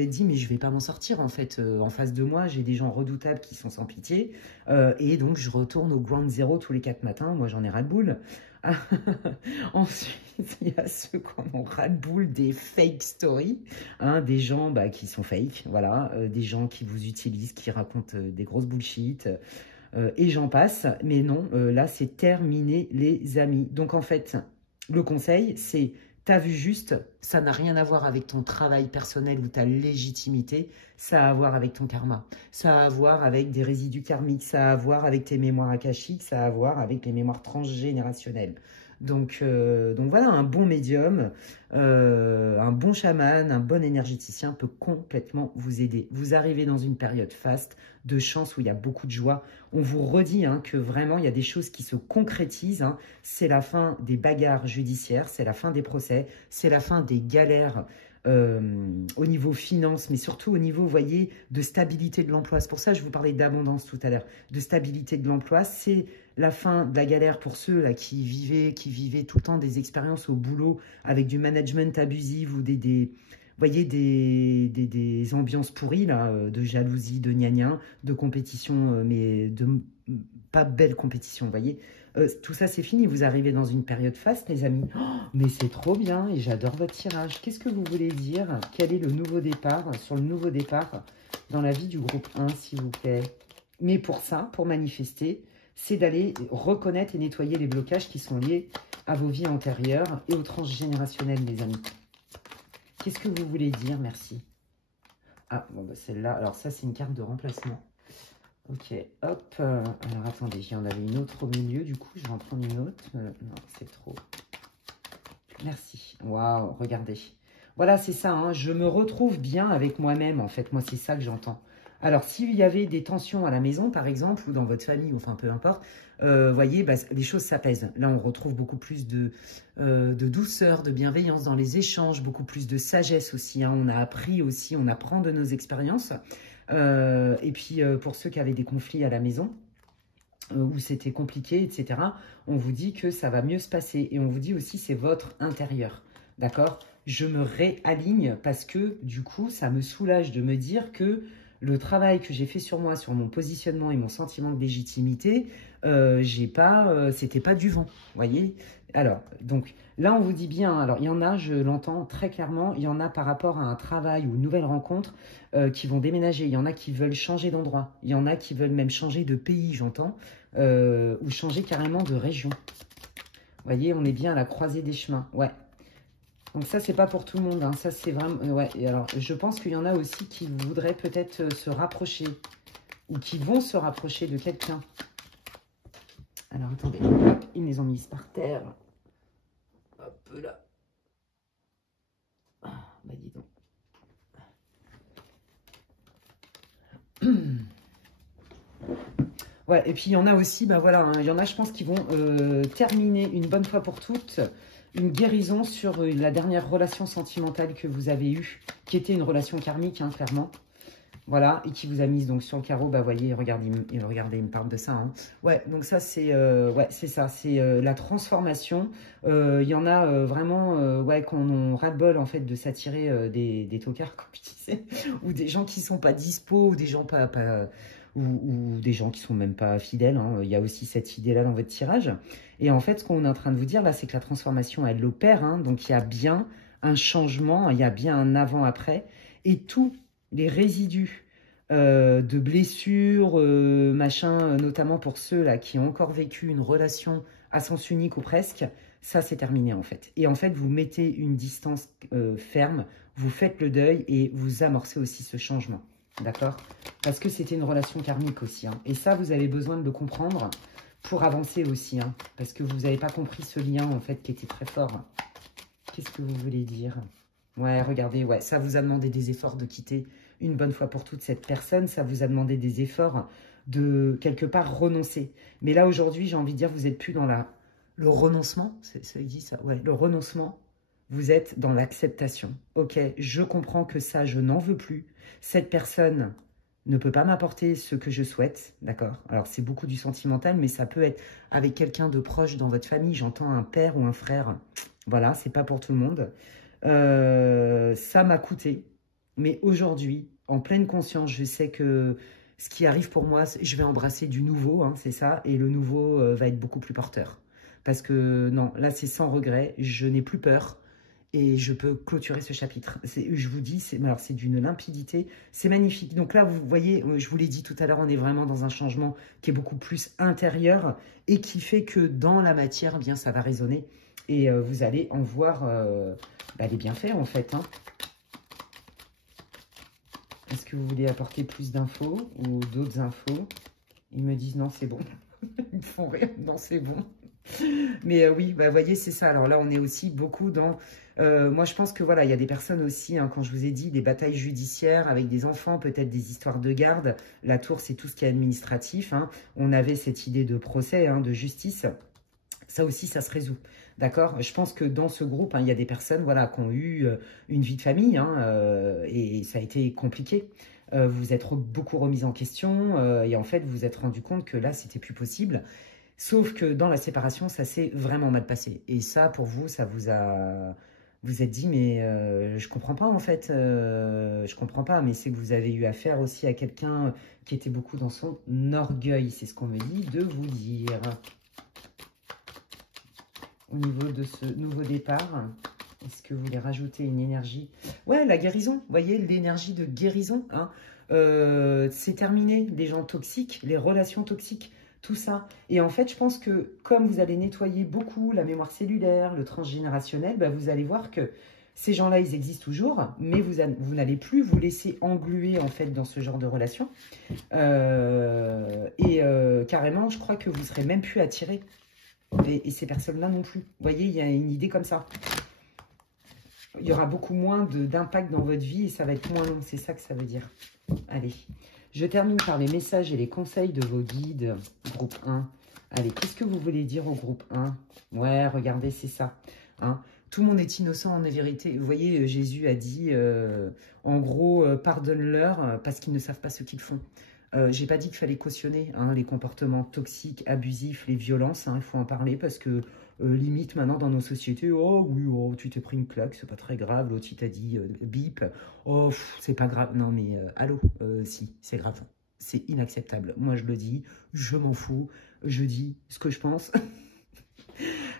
êtes dit, mais je ne vais pas m'en sortir en fait. En face de moi, j'ai des gens redoutables qui sont sans pitié et donc je retourne au ground zéro tous les 4 matins. Moi, j'en ai ras-le-boule. Ensuite, il y a ceux qui en ont ras-le-boule des fake stories, hein, des gens qui sont fake, voilà, des gens qui vous utilisent, qui racontent des grosses bullshit, et j'en passe. Mais non, là, c'est terminé, les amis. Donc, en fait, le conseil, c'est T'as vu juste, ça n'a rien à voir avec ton travail personnel ou ta légitimité, ça a à voir avec ton karma. Ça a à voir avec des résidus karmiques, ça a à voir avec tes mémoires akashiques, ça a à voir avec les mémoires transgénérationnelles. Donc voilà, un bon médium, un bon chaman, un bon énergéticien peut complètement vous aider. Vous arrivez dans une période faste, de chance où il y a beaucoup de joie. On vous redit que vraiment, il y a des choses qui se concrétisent. C'est la fin des bagarres judiciaires, c'est la fin des procès, c'est la fin des galères au niveau finance, mais surtout au niveau, vous voyez, de stabilité de l'emploi. C'est pour ça que je vous parlais d'abondance tout à l'heure, de stabilité de l'emploi. C'est la fin de la galère pour ceux là qui vivaient tout le temps des expériences au boulot avec du management abusif ou vous voyez, des ambiances pourries, là, de jalousie, de gna-gna, de compétition, mais de pas belle compétition, vous voyez. Tout ça, c'est fini. Vous arrivez dans une période faste, les amis. Oh, mais c'est trop bien et j'adore votre tirage. Qu'est-ce que vous voulez dire? Quel est le nouveau départ, sur le nouveau départ dans la vie du groupe 1, s'il vous plaît? Mais pour ça, pour manifester, c'est d'aller reconnaître et nettoyer les blocages qui sont liés à vos vies antérieures et au transgénérationnel, les amis. Qu'est-ce que vous voulez dire? Merci. Ah, bon, bah celle-là, alors ça, c'est une carte de remplacement. Ok, hop. Alors, attendez, j'y en avais une autre au milieu, du coup, je vais en prendre une autre. Non, c'est trop. Merci. Waouh, regardez. Voilà, c'est ça, je me retrouve bien avec moi-même, en fait. Moi, c'est ça que j'entends. Alors, s'il y avait des tensions à la maison, par exemple, ou dans votre famille, enfin, peu importe, voyez, bah, les choses s'apaisent. Là, on retrouve beaucoup plus de douceur, de bienveillance dans les échanges, beaucoup plus de sagesse aussi. On a appris aussi, on apprend de nos expériences. Et puis, pour ceux qui avaient des conflits à la maison, où c'était compliqué, etc., on vous dit que ça va mieux se passer. Et on vous dit aussi, c'est votre intérieur. D'accord? Je me réaligne parce que, du coup, ça me soulage de me dire que le travail que j'ai fait sur moi, sur mon positionnement et mon sentiment de légitimité, c'était pas du vent, vous voyez. Alors, donc, là, on vous dit bien, alors, il y en a, je l'entends très clairement, il y en a par rapport à un travail ou une nouvelle rencontre qui vont déménager, il y en a qui veulent changer d'endroit, il y en a qui veulent même changer de pays, j'entends, ou changer carrément de région. Vous voyez, on est bien à la croisée des chemins, ouais. Donc ça, c'est pas pour tout le monde. Ça, c'est vraiment... ouais. Et alors, je pense qu'il y en a aussi qui voudraient peut-être se rapprocher ou qui vont se rapprocher de quelqu'un. Alors, attendez. Hop, ils me les ont mises par terre. Hop là. Ah, bah dis donc. Ouais, et puis il y en a aussi, bah voilà, il y en a, je pense, qui vont terminer une bonne fois pour toutes une guérison sur la dernière relation sentimentale que vous avez eue, qui était une relation karmique, clairement. Voilà, et qui vous a mise donc sur le carreau. Bah voyez, regardez, il me parle de ça. Ouais, donc ça c'est ouais, c'est ça, c'est la transformation. Il y en a vraiment ouais, qu'on on ras-le-bol en fait de s'attirer des tocards, comme je disais, ou des gens qui sont pas dispo, ou des gens ou des gens qui sont même pas fidèles. Il y a aussi cette idée-là dans votre tirage. Et en fait, ce qu'on est en train de vous dire là, c'est que la transformation, elle l'opère. Donc il y a bien un changement, il y a bien un avant-après, et tous les résidus de blessures, machin, notamment pour ceux là qui ont encore vécu une relation à sens unique ou presque, ça c'est terminé en fait. Et en fait, vous mettez une distance ferme, vous faites le deuil et vous amorcez aussi ce changement. D'accord? Parce que c'était une relation karmique aussi. Et ça, vous avez besoin de le comprendre pour avancer aussi. Parce que vous n'avez pas compris ce lien, en fait, qui était très fort. Qu'est-ce que vous voulez dire? Ouais, regardez, ouais, ça vous a demandé des efforts de quitter une bonne fois pour toutes cette personne. Ça vous a demandé des efforts de, quelque part, renoncer. Mais là, aujourd'hui, j'ai envie de dire, vous n'êtes plus dans le renoncement. Ça dit ça? Ouais, le renoncement. Vous êtes dans l'acceptation. Ok, je comprends que ça, je n'en veux plus. Cette personne ne peut pas m'apporter ce que je souhaite, d'accord? Alors, c'est beaucoup du sentimental, mais ça peut être avec quelqu'un de proche dans votre famille. J'entends un père ou un frère. Voilà, c'est pas pour tout le monde. Ça m'a coûté. Mais aujourd'hui, en pleine conscience, je sais que ce qui arrive pour moi, je vais embrasser du nouveau, c'est ça. Et le nouveau va être beaucoup plus porteur. Parce que, non, là, c'est sans regret. Je n'ai plus peur. Et je peux clôturer ce chapitre. Je vous dis, c'est d'une limpidité, c'est magnifique. Donc là, vous voyez, je vous l'ai dit tout à l'heure, on est vraiment dans un changement qui est beaucoup plus intérieur et qui fait que dans la matière, eh bien, ça va résonner. Et vous allez en voir les bienfaits, en fait. Hein. Est-ce que vous voulez apporter plus d'infos ou d'autres infos? Ils me disent non, c'est bon. Ils me font rire, non, c'est bon. Mais oui, vous voyez, c'est ça. Alors là, on est aussi beaucoup dans... moi, je pense que voilà, il y a des personnes aussi, hein, quand je vous ai dit, des batailles judiciaires avec des enfants, peut-être des histoires de garde. La tour, c'est tout ce qui est administratif. Hein. On avait cette idée de procès, hein, de justice. Ça aussi, ça se résout. D'accord? Je pense que dans ce groupe, hein, il y a des personnes voilà, qui ont eu une vie de famille hein, et ça a été compliqué. Vous vous êtes beaucoup remis en question et en fait, vous vous êtes rendu compte que là, c'était plus possible. Sauf que dans la séparation, ça s'est vraiment mal passé. Et ça, pour vous, ça vous a... Vous êtes dit, mais je comprends pas en fait. Je comprends pas, mais c'est que vous avez eu affaire aussi à quelqu'un qui était beaucoup dans son orgueil. C'est ce qu'on me dit de vous dire. Au niveau de ce nouveau départ, est-ce que vous voulez rajouter une énergie? Ouais, la guérison, vous voyez, l'énergie de guérison. Hein. C'est terminé, les gens toxiques, les relations toxiques, tout ça. Et en fait, je pense que comme vous allez nettoyer beaucoup la mémoire cellulaire, le transgénérationnel, vous allez voir que ces gens-là, ils existent toujours, mais vous n'allez plus vous laisser engluer en fait dans ce genre de relation. Carrément, je crois que vous ne serez même plus attirés. Et ces personnes-là non plus. Vous voyez, il y a une idée comme ça. Il y aura beaucoup moins d'impact dans votre vie et ça va être moins long. C'est ça que ça veut dire. Allez, je termine par les messages et les conseils de vos guides. Groupe 1. Allez, qu'est-ce que vous voulez dire au groupe 1? Ouais, regardez, c'est ça. Hein, tout le monde est innocent en vérité. Vous voyez, Jésus a dit, en gros, pardonne-leur parce qu'ils ne savent pas ce qu'ils font. J'ai pas dit qu'il fallait cautionner hein, les comportements toxiques, abusifs, les violences. Hein, il faut en parler parce que limite maintenant dans nos sociétés, oh oui, oh, tu t'es pris une claque, c'est pas très grave. L'autre il t'a dit bip, oh c'est pas grave. Non mais allô, si c'est grave, c'est inacceptable. Moi je le dis, je m'en fous, je dis ce que je pense.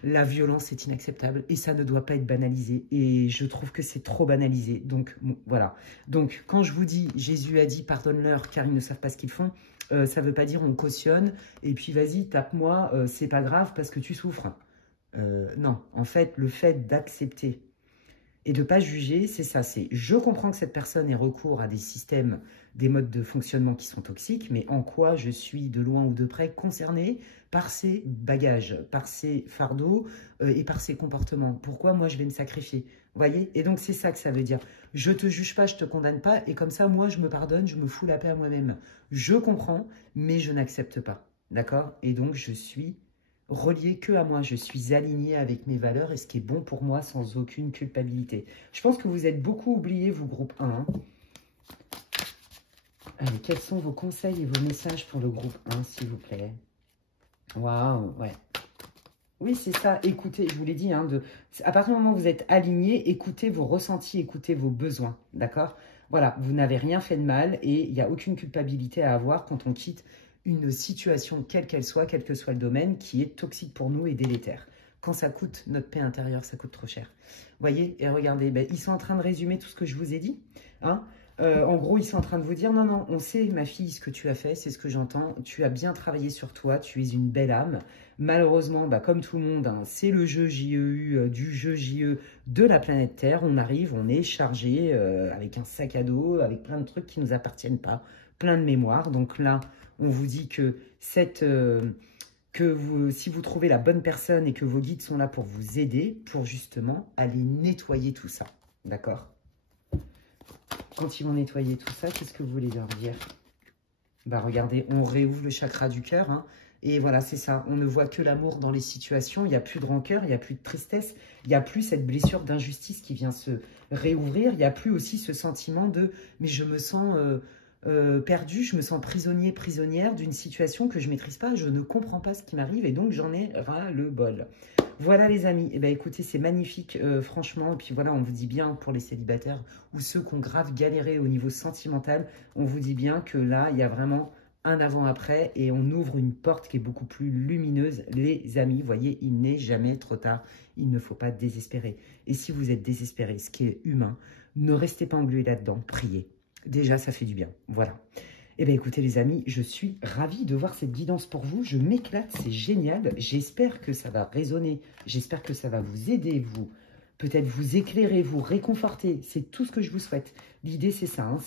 La violence est inacceptable et ça ne doit pas être banalisé. Et je trouve que c'est trop banalisé. Donc, voilà. Donc, quand je vous dis, Jésus a dit, pardonne-leur car ils ne savent pas ce qu'ils font, ça ne veut pas dire on cautionne et puis vas-y, tape-moi, c'est pas grave parce que tu souffres. Non, en fait, le fait d'accepter et de ne pas juger, c'est ça. C'est je comprends que cette personne ait recours à des systèmes, des modes de fonctionnement qui sont toxiques, mais en quoi je suis de loin ou de près concerné par ces bagages, par ces fardeaux et par ces comportements. Pourquoi moi je vais me sacrifier? Vous voyez? Et donc c'est ça que ça veut dire. Je te juge pas, je te condamne pas, et comme ça moi je me pardonne, je me fous la paix à moi-même. Je comprends, mais je n'accepte pas. D'accord? Et donc je suis relié que à moi, je suis aligné avec mes valeurs et ce qui est bon pour moi sans aucune culpabilité. Je pense que vous êtes beaucoup oubliés, vous, groupe 1. Hein. Allez, quels sont vos conseils et vos messages pour le groupe 1, s'il vous plaît? Waouh, ouais. Oui, c'est ça, écoutez, je vous l'ai dit, hein, à partir du moment où vous êtes aligné, écoutez vos ressentis, écoutez vos besoins, d'accord? Voilà, vous n'avez rien fait de mal et il n'y a aucune culpabilité à avoir quand on quitte une situation, quelle qu'elle soit, quel que soit le domaine, qui est toxique pour nous et délétère. Quand ça coûte notre paix intérieure, ça coûte trop cher. Vous voyez, et regardez, ils sont en train de résumer tout ce que je vous ai dit. Hein. En gros, ils sont en train de vous dire, non, non, on sait, ma fille, ce que tu as fait, c'est ce que j'entends. Tu as bien travaillé sur toi, tu es une belle âme. Malheureusement, comme tout le monde, hein, c'est le jeu JEU, du jeu JE de la planète Terre. On arrive, on est chargé avec un sac à dos, avec plein de trucs qui ne nous appartiennent pas, plein de mémoires. Donc là, on vous dit que si vous trouvez la bonne personne et que vos guides sont là pour vous aider, pour justement aller nettoyer tout ça. D'accord? Quand ils vont nettoyer tout ça, qu'est-ce que vous voulez leur dire? Regardez, on réouvre le chakra du cœur. Hein, et voilà, c'est ça. On ne voit que l'amour dans les situations. Il n'y a plus de rancœur, il n'y a plus de tristesse. Il n'y a plus cette blessure d'injustice qui vient se réouvrir. Il n'y a plus aussi ce sentiment de « mais je me sens... perdu, je me sens prisonnier, prisonnière d'une situation que je ne maîtrise pas, je ne comprends pas ce qui m'arrive et donc j'en ai ras le bol. Voilà les amis, et écoutez, c'est magnifique franchement, et puis voilà, on vous dit bien pour les célibataires ou ceux qui ont grave galéré au niveau sentimental, on vous dit bien que là, il y a vraiment un avant-après et on ouvre une porte qui est beaucoup plus lumineuse. Les amis, vous voyez, il n'est jamais trop tard, il ne faut pas désespérer. Et si vous êtes désespéré, ce qui est humain, ne restez pas englué là-dedans, priez. Déjà, ça fait du bien. Voilà. Eh bien, écoutez, les amis, je suis ravie de voir cette guidance pour vous. Je m'éclate, c'est génial. J'espère que ça va résonner. J'espère que ça va vous aider, vous. Peut-être vous éclairer, vous réconforter. C'est tout ce que je vous souhaite. L'idée, c'est ça. Hein,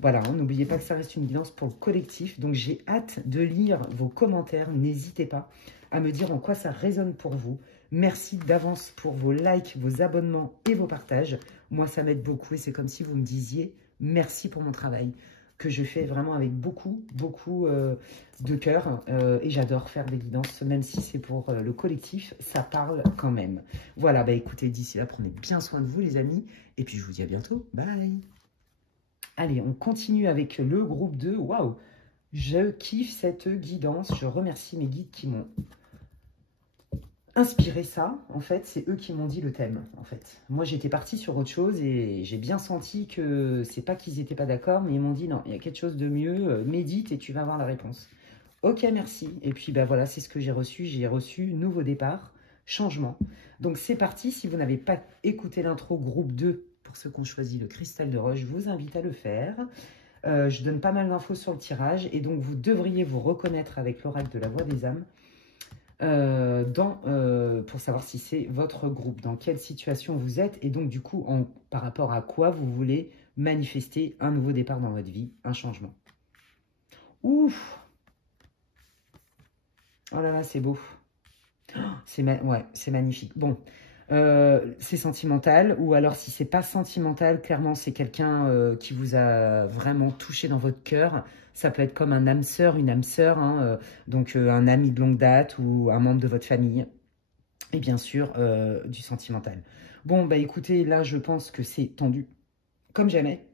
voilà, hein, n'oubliez pas que ça reste une guidance pour le collectif. Donc, j'ai hâte de lire vos commentaires. N'hésitez pas à me dire en quoi ça résonne pour vous. Merci d'avance pour vos likes, vos abonnements et vos partages. Moi, ça m'aide beaucoup et c'est comme si vous me disiez merci pour mon travail que je fais vraiment avec beaucoup de cœur. Et j'adore faire des guidances, même si c'est pour le collectif, ça parle quand même. Voilà, bah écoutez, d'ici là, prenez bien soin de vous, les amis. Et puis, je vous dis à bientôt. Bye. Allez, on continue avec le groupe 2. Waouh, je kiffe cette guidance. Je remercie mes guides qui m'ont inspiré ça. En fait, c'est eux qui m'ont dit le thème. En fait, moi, j'étais partie sur autre chose et j'ai bien senti que c'est pas qu'ils n'étaient pas d'accord, mais ils m'ont dit non, il y a quelque chose de mieux. Médite et tu vas avoir la réponse. Ok, merci. Et puis, bah voilà, c'est ce que j'ai reçu. J'ai reçu nouveau départ, changement. Donc, c'est parti. Si vous n'avez pas écouté l'intro groupe 2, pour ceux qui ont choisi le cristal de roche, je vous invite à le faire. Je donne pas mal d'infos sur le tirage et donc vous devriez vous reconnaître avec l'oracle de la voix des âmes pour savoir si c'est votre groupe, dans quelle situation vous êtes et donc du coup par rapport à quoi vous voulez manifester un nouveau départ dans votre vie, un changement. Ouf! Oh là là, c'est beau. Ouais, c'est magnifique. Bon, c'est sentimental, ou alors si c'est pas sentimental, clairement c'est quelqu'un qui vous a vraiment touché dans votre cœur. Ça peut être comme un âme sœur, une âme sœur, hein, donc un ami de longue date ou un membre de votre famille. Et bien sûr, du sentimental. Bon, bah écoutez, là je pense que c'est tendu, comme jamais.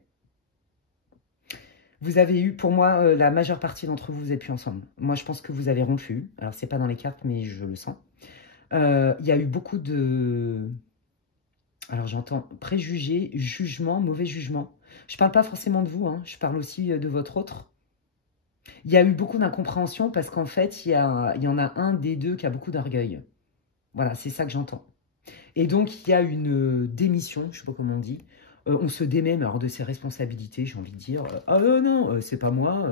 Vous avez eu, pour moi, la majeure partie d'entre vous, vous n'êtes plus ensemble. Moi, je pense que vous avez rompu. Alors, c'est pas dans les cartes, mais je le sens. Il y a eu beaucoup de... Alors, j'entends préjugés, jugements, mauvais jugements. Je ne parle pas forcément de vous, hein, je parle aussi de votre autre. Il y a eu beaucoup d'incompréhension parce qu'en fait, il y en a un des deux qui a beaucoup d'orgueil. Voilà, c'est ça que j'entends. Et donc, il y a une démission, je ne sais pas comment on dit. On se démet alors, de ses responsabilités, j'ai envie de dire. Ah non, c'est pas moi.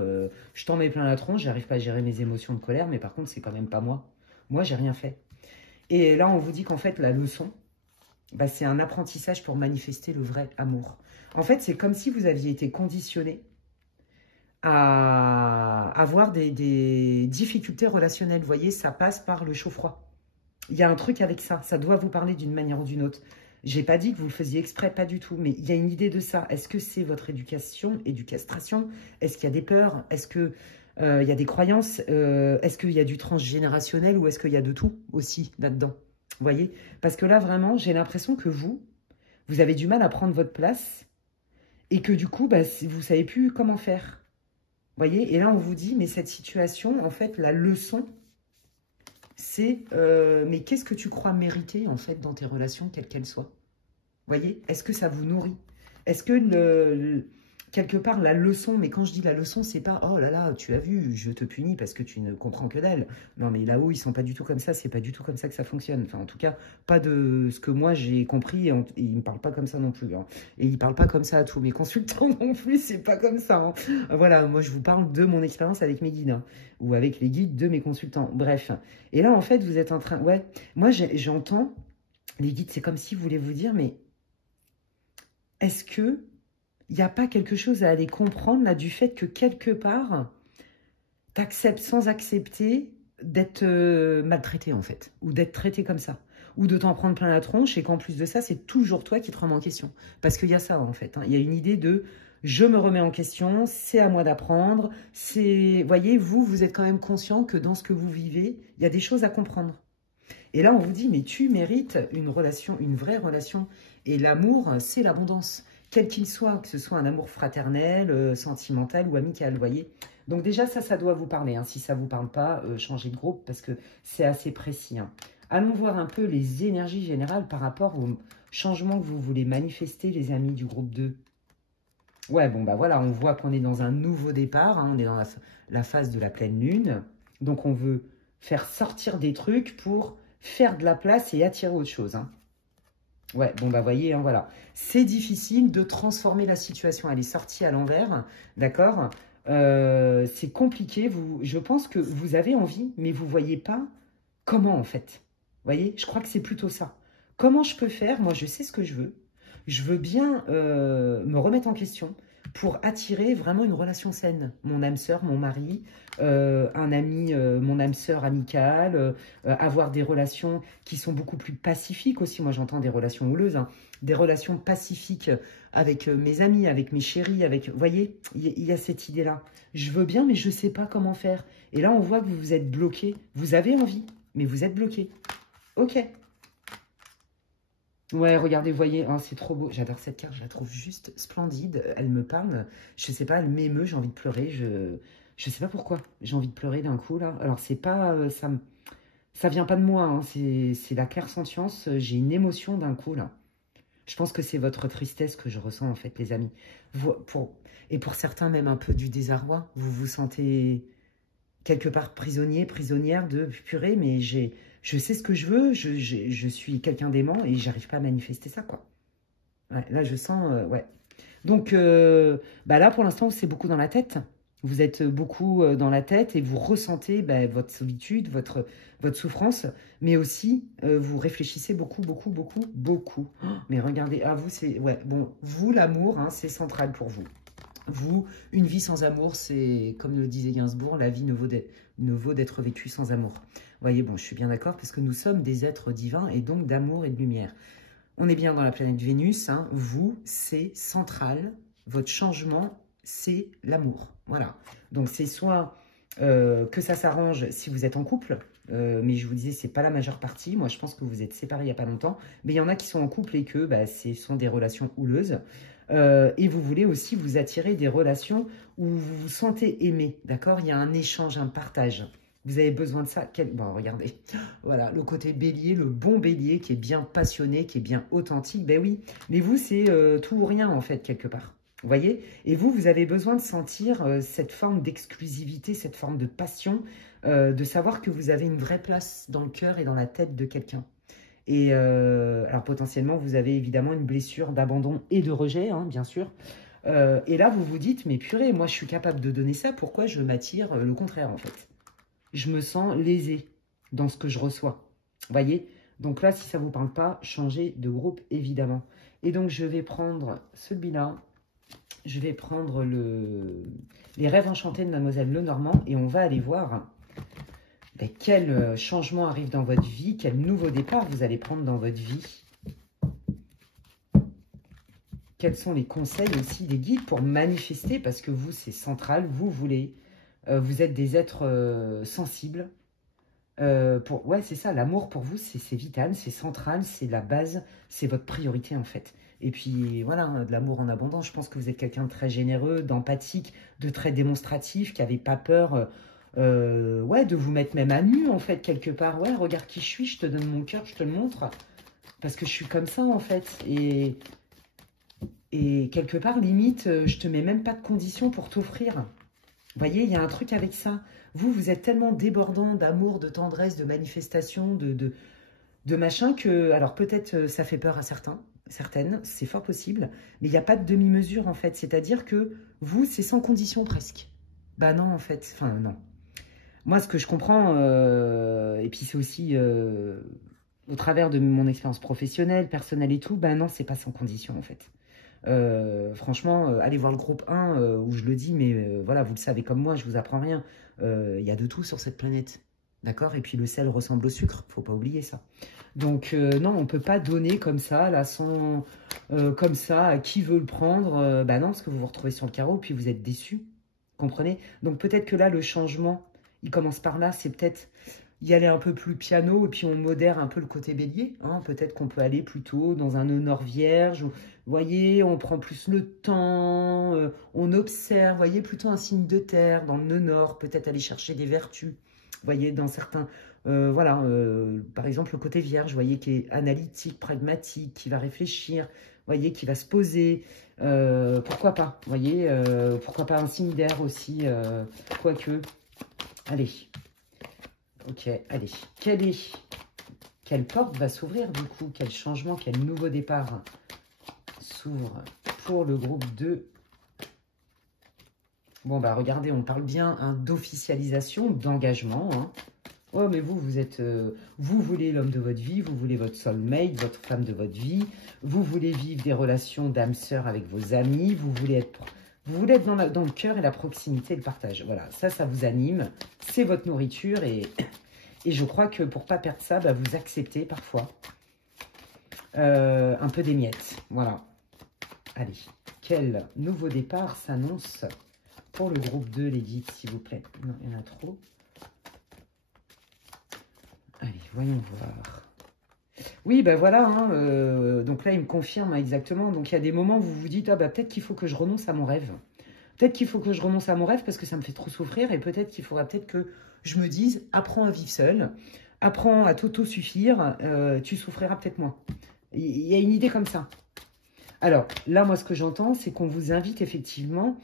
Je t'en mets plein la tronche, j'arrive pas à gérer mes émotions de colère, mais par contre, c'est quand même pas moi. Moi, j'ai rien fait. Et là, on vous dit qu'en fait, la leçon, bah, c'est un apprentissage pour manifester le vrai amour. En fait, c'est comme si vous aviez été conditionné à avoir des difficultés relationnelles. Vous voyez, ça passe par le chaud-froid. Il y a un truc avec ça. Ça doit vous parler d'une manière ou d'une autre. J'ai pas dit que vous le faisiez exprès, pas du tout. Mais il y a une idée de ça. Est-ce que c'est votre éducation? Est-ce qu'il y a des peurs? Est-ce que il y a des croyances? Est-ce qu'il y a du transgénérationnel ou est-ce qu'il y a de tout aussi là-dedans? Vous voyez? Parce que là, vraiment, j'ai l'impression que vous avez du mal à prendre votre place et que du coup, bah, vous ne savez plus comment faire. Vous voyez? Et là, on vous dit, mais cette situation, en fait, la leçon, c'est mais qu'est-ce que tu crois mériter, en fait, dans tes relations, quelles qu'elles soient? Vous voyez? Est-ce que ça vous nourrit? Est-ce que quelque part, la leçon, mais quand je dis la leçon, c'est pas « Oh là là, tu as vu, je te punis parce que tu ne comprends que dalle ». Non, mais là-haut, ils sont pas du tout comme ça. C'est pas du tout comme ça que ça fonctionne. Enfin, en tout cas, pas de ce que moi, j'ai compris. Et ils me parlent pas comme ça non plus. Hein. Et ils parlent pas comme ça à tous mes consultants non plus. C'est pas comme ça. Hein. Voilà, moi, je vous parle de mon expérience avec mes guides. Hein, ou avec les guides de mes consultants. Bref. Et là, en fait, vous êtes en train... Ouais, moi, j'entends... Les guides, c'est comme si vous voulez vous dire, mais est-ce que il n'y a pas quelque chose à aller comprendre là du fait que quelque part, tu acceptes sans accepter d'être maltraité en fait, ou d'être traité comme ça, ou de t'en prendre plein la tronche et qu'en plus de ça, c'est toujours toi qui te remets en question. Parce qu'il y a ça en fait, hein. Il y a une idée de je me remets en question, c'est à moi d'apprendre, c'est, voyez, vous êtes quand même conscient que dans ce que vous vivez, il y a des choses à comprendre. Et là, on vous dit, mais tu mérites une relation, une vraie relation. Et l'amour, c'est l'abondance. Quel qu'il soit, que ce soit un amour fraternel, sentimental ou amical, vous voyez. Donc déjà, ça doit vous parler. Hein. Si ça ne vous parle pas, changez de groupe parce que c'est assez précis. Hein. Allons voir un peu les énergies générales par rapport au changement que vous voulez manifester, les amis du groupe 2. Ouais, bon, bah voilà, on voit qu'on est dans un nouveau départ. Hein. On est dans la phase de la pleine lune. Donc, on veut faire sortir des trucs pour faire de la place et attirer autre chose. Hein. Ouais, bon, bah, voyez, hein, voilà. C'est difficile de transformer la situation. Elle est sortie à l'envers, d'accord? C'est compliqué. Je pense que vous avez envie, mais vous ne voyez pas comment, en fait. Vous voyez, je crois que c'est plutôt ça. Comment je peux faire? Moi, je sais ce que je veux. Je veux bien me remettre en question pour attirer vraiment une relation saine. Mon âme sœur, mon mari, un ami, mon âme sœur amicale, avoir des relations qui sont beaucoup plus pacifiques aussi. Moi, j'entends des relations houleuses, hein, des relations pacifiques avec mes amis, avec mes chéris, avec... Vous voyez, il y a cette idée-là. Je veux bien, mais je ne sais pas comment faire. Et là, on voit que vous êtes bloqué. Vous avez envie, mais vous êtes bloqué. Ok. Ouais, regardez, vous voyez, hein, c'est trop beau. J'adore cette carte, je la trouve juste splendide. Elle me parle, je sais pas, elle m'émeut, j'ai envie de pleurer. Je sais pas pourquoi, j'ai envie de pleurer d'un coup, là. Alors, c'est pas, ça vient pas de moi, hein, c'est la clairsentience. J'ai une émotion d'un coup, là. Je pense que c'est votre tristesse que je ressens, en fait, les amis. Et pour certains, même un peu du désarroi. Vous vous sentez quelque part prisonnier, prisonnière de purée, mais je sais ce que je veux, je suis quelqu'un d'aimant et j'arrive pas à manifester ça, quoi. Ouais, là, je sens, ouais. Donc, bah là, pour l'instant, c'est beaucoup dans la tête. Vous êtes beaucoup dans la tête et vous ressentez bah, votre solitude, votre souffrance, mais aussi, vous réfléchissez beaucoup, beaucoup, beaucoup, beaucoup. Oh, mais regardez, ah, vous, c'est... Ouais, bon, vous, l'amour, hein, c'est central pour vous. Vous, une vie sans amour, c'est, comme le disait Gainsbourg, la vie ne vaut d'être vécue sans amour. Vous voyez, bon, je suis bien d'accord, parce que nous sommes des êtres divins, et donc d'amour et de lumière. On est bien dans la planète Vénus, hein. Vous, c'est central, votre changement, c'est l'amour. Voilà. Donc, c'est soit que ça s'arrange si vous êtes en couple, mais je vous disais, c'est pas la majeure partie. Moi, je pense que vous êtes séparés il n'y a pas longtemps, mais il y en a qui sont en couple et que bah, ce sont des relations houleuses. Et vous voulez aussi vous attirer des relations où vous vous sentez aimé, d'accord? Il y a un échange, un partage. Vous avez besoin de ça. Bon, regardez, voilà, le côté bélier, le bon bélier qui est bien passionné, qui est bien authentique. Ben oui, mais vous, c'est tout ou rien, en fait, quelque part. Vous voyez? Et vous, vous avez besoin de sentir cette forme d'exclusivité, cette forme de passion, de savoir que vous avez une vraie place dans le cœur et dans la tête de quelqu'un. Et alors potentiellement, vous avez évidemment une blessure d'abandon et de rejet, hein, bien sûr. Et là, vous vous dites, mais purée, moi je suis capable de donner ça, pourquoi je m'attire le contraire en fait? Je me sens lésée dans ce que je reçois. Vous voyez? Donc là, si ça ne vous parle pas, changez de groupe évidemment. Et donc je vais prendre celui-là, je vais prendre les rêves enchantés de Mademoiselle Lenormand et on va aller voir... Ben, quel changement arrive dans votre vie, quel nouveau départ vous allez prendre dans votre vie. Quels sont les conseils aussi, les guides pour manifester, parce que vous, c'est central, vous voulez, vous êtes des êtres sensibles. Ouais, c'est ça, l'amour pour vous, c'est vital, c'est central, c'est la base, c'est votre priorité en fait. Et puis voilà, hein, de l'amour en abondance, je pense que vous êtes quelqu'un de très généreux, d'empathique, de très démonstratif, qui n'avait pas peur... ouais, de vous mettre même à nu, en fait, quelque part. Ouais, regarde qui je suis, je te donne mon cœur, je te le montre. Parce que je suis comme ça, en fait. Et quelque part, limite, je te mets même pas de conditions pour t'offrir. Vous voyez, il y a un truc avec ça. Vous, vous êtes tellement débordant d'amour, de tendresse, de manifestation, de machin que... Alors, peut-être ça fait peur à certaines, c'est fort possible. Mais il n'y a pas de demi-mesure, en fait. C'est-à-dire que vous, c'est sans condition, presque. Bah non, en fait. Enfin, non. Moi, ce que je comprends, et puis c'est aussi au travers de mon expérience professionnelle, personnelle et tout, ben non, c'est pas sans condition en fait. Franchement, allez voir le groupe 1 où je le dis, mais voilà, vous le savez comme moi, je vous apprends rien. Il y a de tout sur cette planète, d'accord? Et puis le sel ressemble au sucre, faut pas oublier ça. Donc non, on peut pas donner comme ça, là, sans, comme ça, à qui veut le prendre. Bah non, parce que vous vous retrouvez sur le carreau, puis vous êtes déçu, comprenez? Donc peut-être que là, le changement... Il commence par là, c'est peut-être y aller un peu plus piano et puis on modère un peu le côté bélier. Hein. Peut-être qu'on peut aller plutôt dans un honneur vierge. Vous voyez, on prend plus le temps, on observe. Vous voyez, plutôt un signe de terre dans le nœud nord. Peut-être aller chercher des vertus. Vous voyez, dans certains... voilà, par exemple, le côté vierge, vous voyez, qui est analytique, pragmatique, qui va réfléchir. Vous voyez, qui va se poser. Pourquoi pas? Vous voyez, pourquoi pas un signe d'air aussi, quoique... Allez, ok, allez. Quelle porte va s'ouvrir du coup? Quel changement, quel nouveau départ s'ouvre pour le groupe 2? Bon, bah regardez, on parle bien hein, d'officialisation, d'engagement. Hein. Oh, mais vous êtes... vous voulez l'homme de votre vie, vous voulez votre soulmate, votre femme de votre vie. Vous voulez vivre des relations d'âme-sœur avec vos amis. Vous voulez être dans le cœur et la proximité, le partage. Voilà, ça vous anime. C'est votre nourriture. Et je crois que pour pas perdre ça, bah, vous acceptez parfois un peu des miettes. Voilà. Allez, quel nouveau départ s'annonce pour le groupe 2, les guides, s'il vous plaît? Non, il y en a trop. Allez, voyons voir. Oui, ben voilà, hein, donc là, il me confirme hein, exactement. Donc, il y a des moments où vous vous dites, ah bah peut-être qu'il faut que je renonce à mon rêve. Peut-être qu'il faut que je renonce à mon rêve parce que ça me fait trop souffrir. Et peut-être qu'il faudra peut-être que je me dise, apprends à vivre seul, apprends à t'auto-suffire, tu souffriras peut-être moins. Il y a une idée comme ça. Alors, là, moi, ce que j'entends, c'est qu'on vous invite effectivement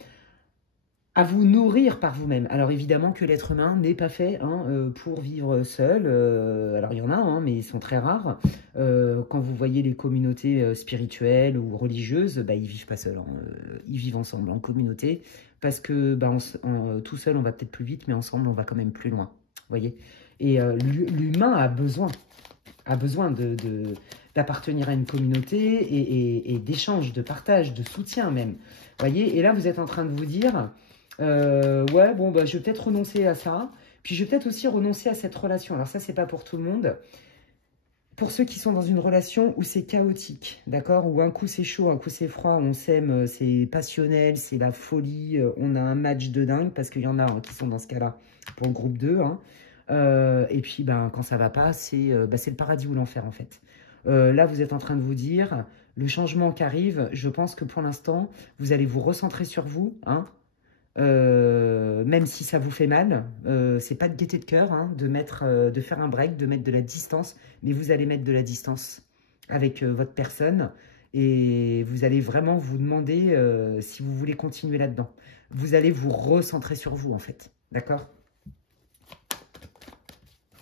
à vous nourrir par vous-même. Alors, évidemment que l'être humain n'est pas fait hein, pour vivre seul. Alors, il y en a, hein, mais ils sont très rares. Quand vous voyez les communautés spirituelles ou religieuses, bah, ils ne vivent pas seuls. Hein. Ils vivent ensemble, en communauté. Parce que bah, tout seul, on va peut-être plus vite, mais ensemble, on va quand même plus loin. Vous voyez? Et l'humain a besoin d'appartenir à une communauté et d'échange, de partage, de soutien même. Voyez, et là, vous êtes en train de vous dire, ouais, bon, bah, je vais peut-être renoncer à ça, puis je vais peut-être aussi renoncer à cette relation. Alors ça, c'est pas pour tout le monde. Pour ceux qui sont dans une relation où c'est chaotique, d'accord, où un coup c'est chaud, un coup c'est froid, on s'aime, c'est passionnel, c'est la folie, on a un match de dingue, parce qu'il y en a hein, qui sont dans ce cas-là pour le groupe 2, hein. Et puis, ben, quand ça va pas, c'est le paradis ou l'enfer, en fait. Là, vous êtes en train de vous dire, le changement qui arrive, je pense que pour l'instant, vous allez vous recentrer sur vous, hein, même si ça vous fait mal. C'est pas de gaieté de cœur hein, de faire un break, de mettre de la distance, mais vous allez mettre de la distance avec votre personne et vous allez vraiment vous demander si vous voulez continuer là-dedans. Vous allez vous recentrer sur vous, en fait. D'accord ?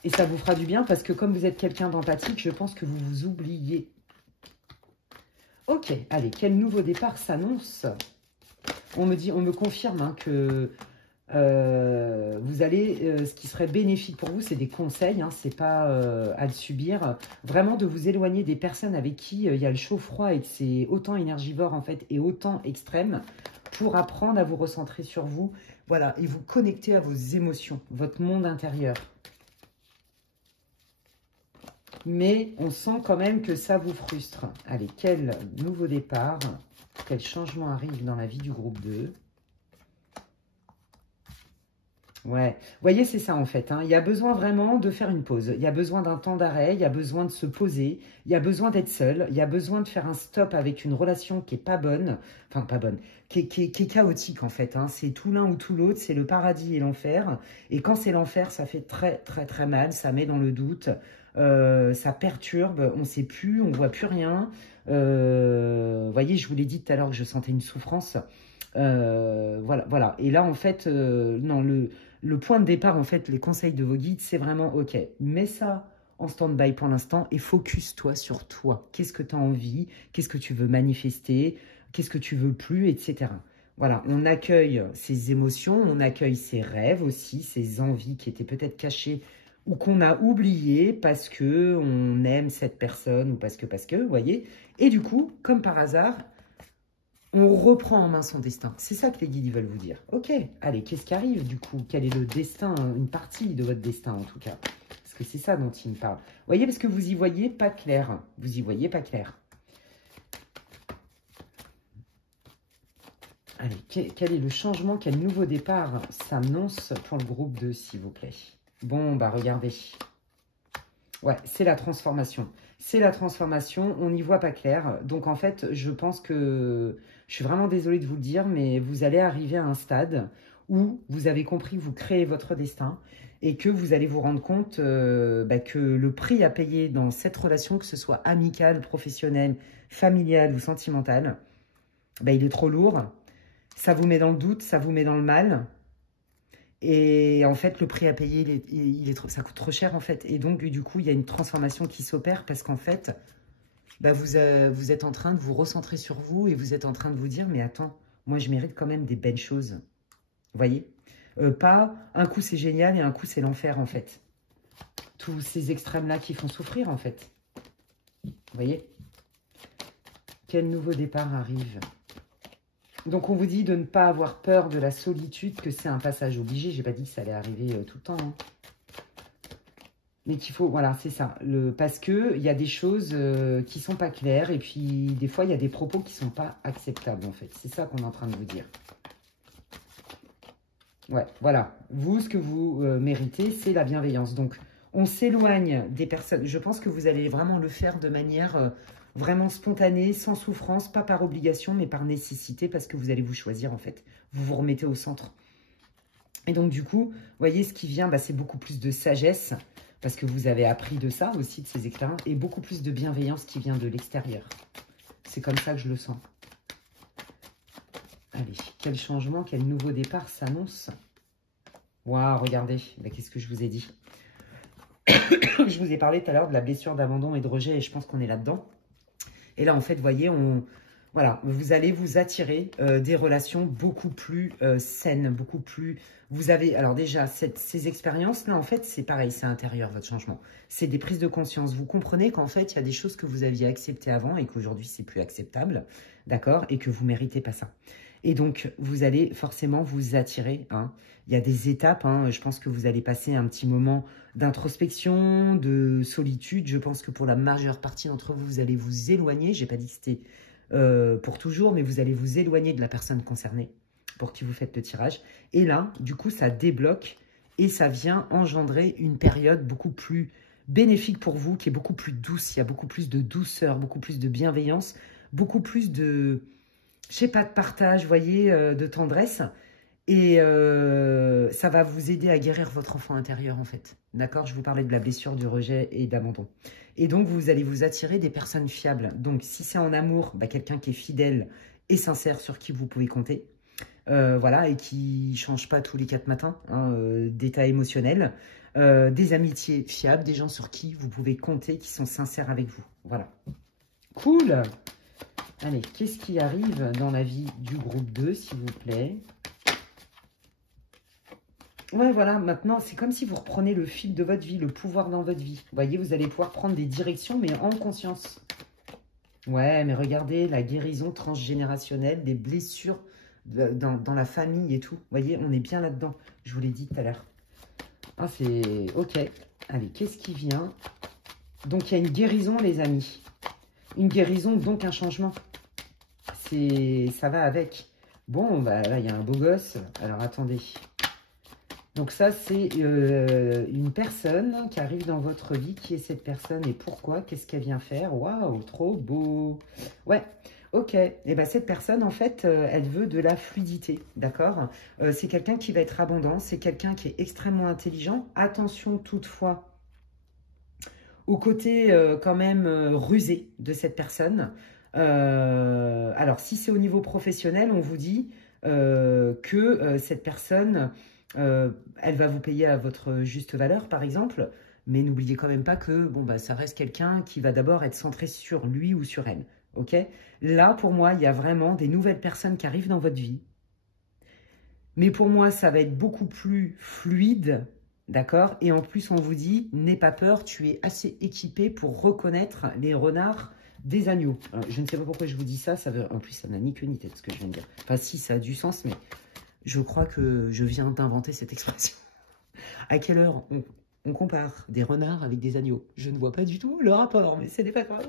Et ça vous fera du bien parce que comme vous êtes quelqu'un d'empathique, je pense que vous vous oubliez. Ok, allez, quel nouveau départ s'annonce? On me confirme hein, que vous allez, ce qui serait bénéfique pour vous, c'est des conseils, hein, c'est pas à le subir. Vraiment de vous éloigner des personnes avec qui il y a le chaud-froid et c'est autant énergivore en fait et autant extrême pour apprendre à vous recentrer sur vous. Voilà, et vous connecter à vos émotions, votre monde intérieur. Mais on sent quand même que ça vous frustre. Allez, quel nouveau départ, quel changement arrive dans la vie du groupe 2? Ouais, vous voyez, c'est ça en fait. Hein. Il y a besoin vraiment de faire une pause. Il y a besoin d'un temps d'arrêt, il y a besoin de se poser, il y a besoin d'être seul, il y a besoin de faire un stop avec une relation qui est pas bonne, enfin pas bonne, qui est chaotique en fait. Hein. C'est tout l'un ou tout l'autre, c'est le paradis et l'enfer. Et quand c'est l'enfer, ça fait très très très mal, ça met dans le doute, ça perturbe, on ne sait plus, on ne voit plus rien. Vous voyez, je vous l'ai dit tout à l'heure que je sentais une souffrance. Voilà, voilà. Et là, en fait, non, le point de départ, en fait, les conseils de vos guides, c'est vraiment, ok, mets ça en stand-by pour l'instant et focus-toi sur toi. Qu'est-ce que tu as envie? Qu'est-ce que tu veux manifester? Qu'est-ce que tu veux plus? Etc. Voilà, on accueille ces émotions, on accueille ces rêves aussi, ces envies qui étaient peut-être cachées ou qu'on a oubliées parce que on aime cette personne ou parce que, vous voyez. Et du coup, comme par hasard, on reprend en main son destin. C'est ça que les guides veulent vous dire. Ok, allez, qu'est-ce qui arrive du coup? Quel est le destin? Une partie de votre destin en tout cas. Parce que c'est ça dont il me parle. Vous voyez, parce que vous y voyez pas clair. Vous y voyez pas clair. Allez, quel est le changement? Quel nouveau départ s'annonce pour le groupe 2, s'il vous plaît? Bon, bah regardez. Ouais, c'est la transformation. C'est la transformation, on n'y voit pas clair. Donc en fait, je pense que, je suis vraiment désolée de vous le dire, mais vous allez arriver à un stade où vous avez compris que vous créez votre destin et que vous allez vous rendre compte que le prix à payer dans cette relation, que ce soit amicale, professionnelle, familiale ou sentimentale, il est trop lourd. Ça vous met dans le doute, ça vous met dans le mal. Et en fait, le prix à payer, ça coûte trop cher en fait. Et donc, du coup, il y a une transformation qui s'opère parce qu'en fait, vous êtes en train de vous recentrer sur vous et vous êtes en train de vous dire, mais attends, moi, je mérite quand même des belles choses. Vous voyez? Pas un coup c'est génial et un coup c'est l'enfer, en fait. Tous ces extrêmes-là qui font souffrir, en fait. Vous voyez? Quel nouveau départ arrive? Donc, on vous dit de ne pas avoir peur de la solitude, que c'est un passage obligé. J'ai pas dit que ça allait arriver tout le temps, hein. Mais qu'il faut, voilà, c'est ça. Parce qu'il y a des choses qui sont pas claires. Et puis, des fois, il y a des propos qui sont pas acceptables, en fait. C'est ça qu'on est en train de vous dire. Ouais, voilà. Vous, ce que vous méritez, c'est la bienveillance. Donc, on s'éloigne des personnes. Je pense que vous allez vraiment le faire de manière vraiment spontanée, sans souffrance, pas par obligation, mais par nécessité, parce que vous allez vous choisir, en fait. Vous vous remettez au centre. Et donc, du coup, vous voyez, ce qui vient, bah, c'est beaucoup plus de sagesse, parce que vous avez appris de ça aussi, de ces expériences, et beaucoup plus de bienveillance qui vient de l'extérieur. C'est comme ça que je le sens. Allez, quel changement, quel nouveau départ s'annonce? Waouh, regardez, qu'est-ce que je vous ai dit? Je vous ai parlé tout à l'heure de la blessure d'abandon et de rejet, et je pense qu'on est là-dedans. Et là, en fait, vous voyez, voilà, vous allez vous attirer des relations beaucoup plus saines, beaucoup plus... Vous avez, alors déjà, ces expériences-là, en fait, c'est pareil, c'est intérieur, votre changement. C'est des prises de conscience. Vous comprenez qu'en fait, il y a des choses que vous aviez acceptées avant et qu'aujourd'hui, c'est plus acceptable, d'accord? Et que vous ne méritez pas ça. Et donc, vous allez forcément vous attirer, hein. Il y a des étapes, hein. Je pense que vous allez passer un petit moment d'introspection, de solitude. Je pense que pour la majeure partie d'entre vous, vous allez vous éloigner. Je n'ai pas dit que c'était pour toujours, mais vous allez vous éloigner de la personne concernée pour qui vous faites le tirage. Et là, du coup, ça débloque et ça vient engendrer une période beaucoup plus bénéfique pour vous, qui est beaucoup plus douce. Il y a beaucoup plus de douceur, beaucoup plus de bienveillance, beaucoup plus de... je sais pas, de partage, vous voyez, de tendresse. Et ça va vous aider à guérir votre enfant intérieur, en fait. D'accord? Je vous parlais de la blessure, du rejet et d'abandon. Et donc, vous allez vous attirer des personnes fiables. Donc, si c'est en amour, bah, quelqu'un qui est fidèle et sincère, sur qui vous pouvez compter. Voilà, et qui ne change pas tous les 4 matins, hein, d'état émotionnel. Des amitiés fiables, des gens sur qui vous pouvez compter, qui sont sincères avec vous. Voilà. Cool! Allez, qu'est-ce qui arrive dans la vie du groupe 2, s'il vous plaît? Ouais, voilà, maintenant, c'est comme si vous reprenez le fil de votre vie, le pouvoir dans votre vie. Vous voyez, vous allez pouvoir prendre des directions, mais en conscience. Ouais, mais regardez, la guérison transgénérationnelle, des blessures dans la famille et tout. Vous voyez, on est bien là-dedans. Je vous l'ai dit tout à l'heure. Ah, c'est... Ok. Allez, qu'est-ce qui vient? Donc, il y a une guérison, les amis. Une guérison, donc un changement. Ça va avec. Bon, bah là, il y a un beau gosse. Alors, attendez. Donc ça, c'est une personne qui arrive dans votre vie. Qui est cette personne et pourquoi? Qu'est-ce qu'elle vient faire? Waouh, trop beau. Ouais, ok. Et bien, cette personne, en fait, elle veut de la fluidité, d'accord? C'est quelqu'un qui va être abondant. C'est quelqu'un qui est extrêmement intelligent. Attention, toutefois, au côté quand même rusé de cette personne. Alors, si c'est au niveau professionnel, on vous dit que cette personne... elle va vous payer à votre juste valeur, par exemple, mais n'oubliez quand même pas que bon, bah, ça reste quelqu'un qui va d'abord être centré sur lui ou sur elle. Ok? Là, pour moi, il y a vraiment des nouvelles personnes qui arrivent dans votre vie. Mais pour moi, ça va être beaucoup plus fluide, d'accord? Et en plus, on vous dit, n'aie pas peur, tu es assez équipé pour reconnaître les renards des agneaux. Alors, je ne sais pas pourquoi je vous dis ça, en plus, ça n'a ni queue ni tête, ce que je viens de dire. Enfin, si, ça a du sens, mais... je crois que je viens d'inventer cette expression. À quelle heure on compare des renards avec des agneaux? Je ne vois pas du tout le rapport, mais ce n'est pas grave.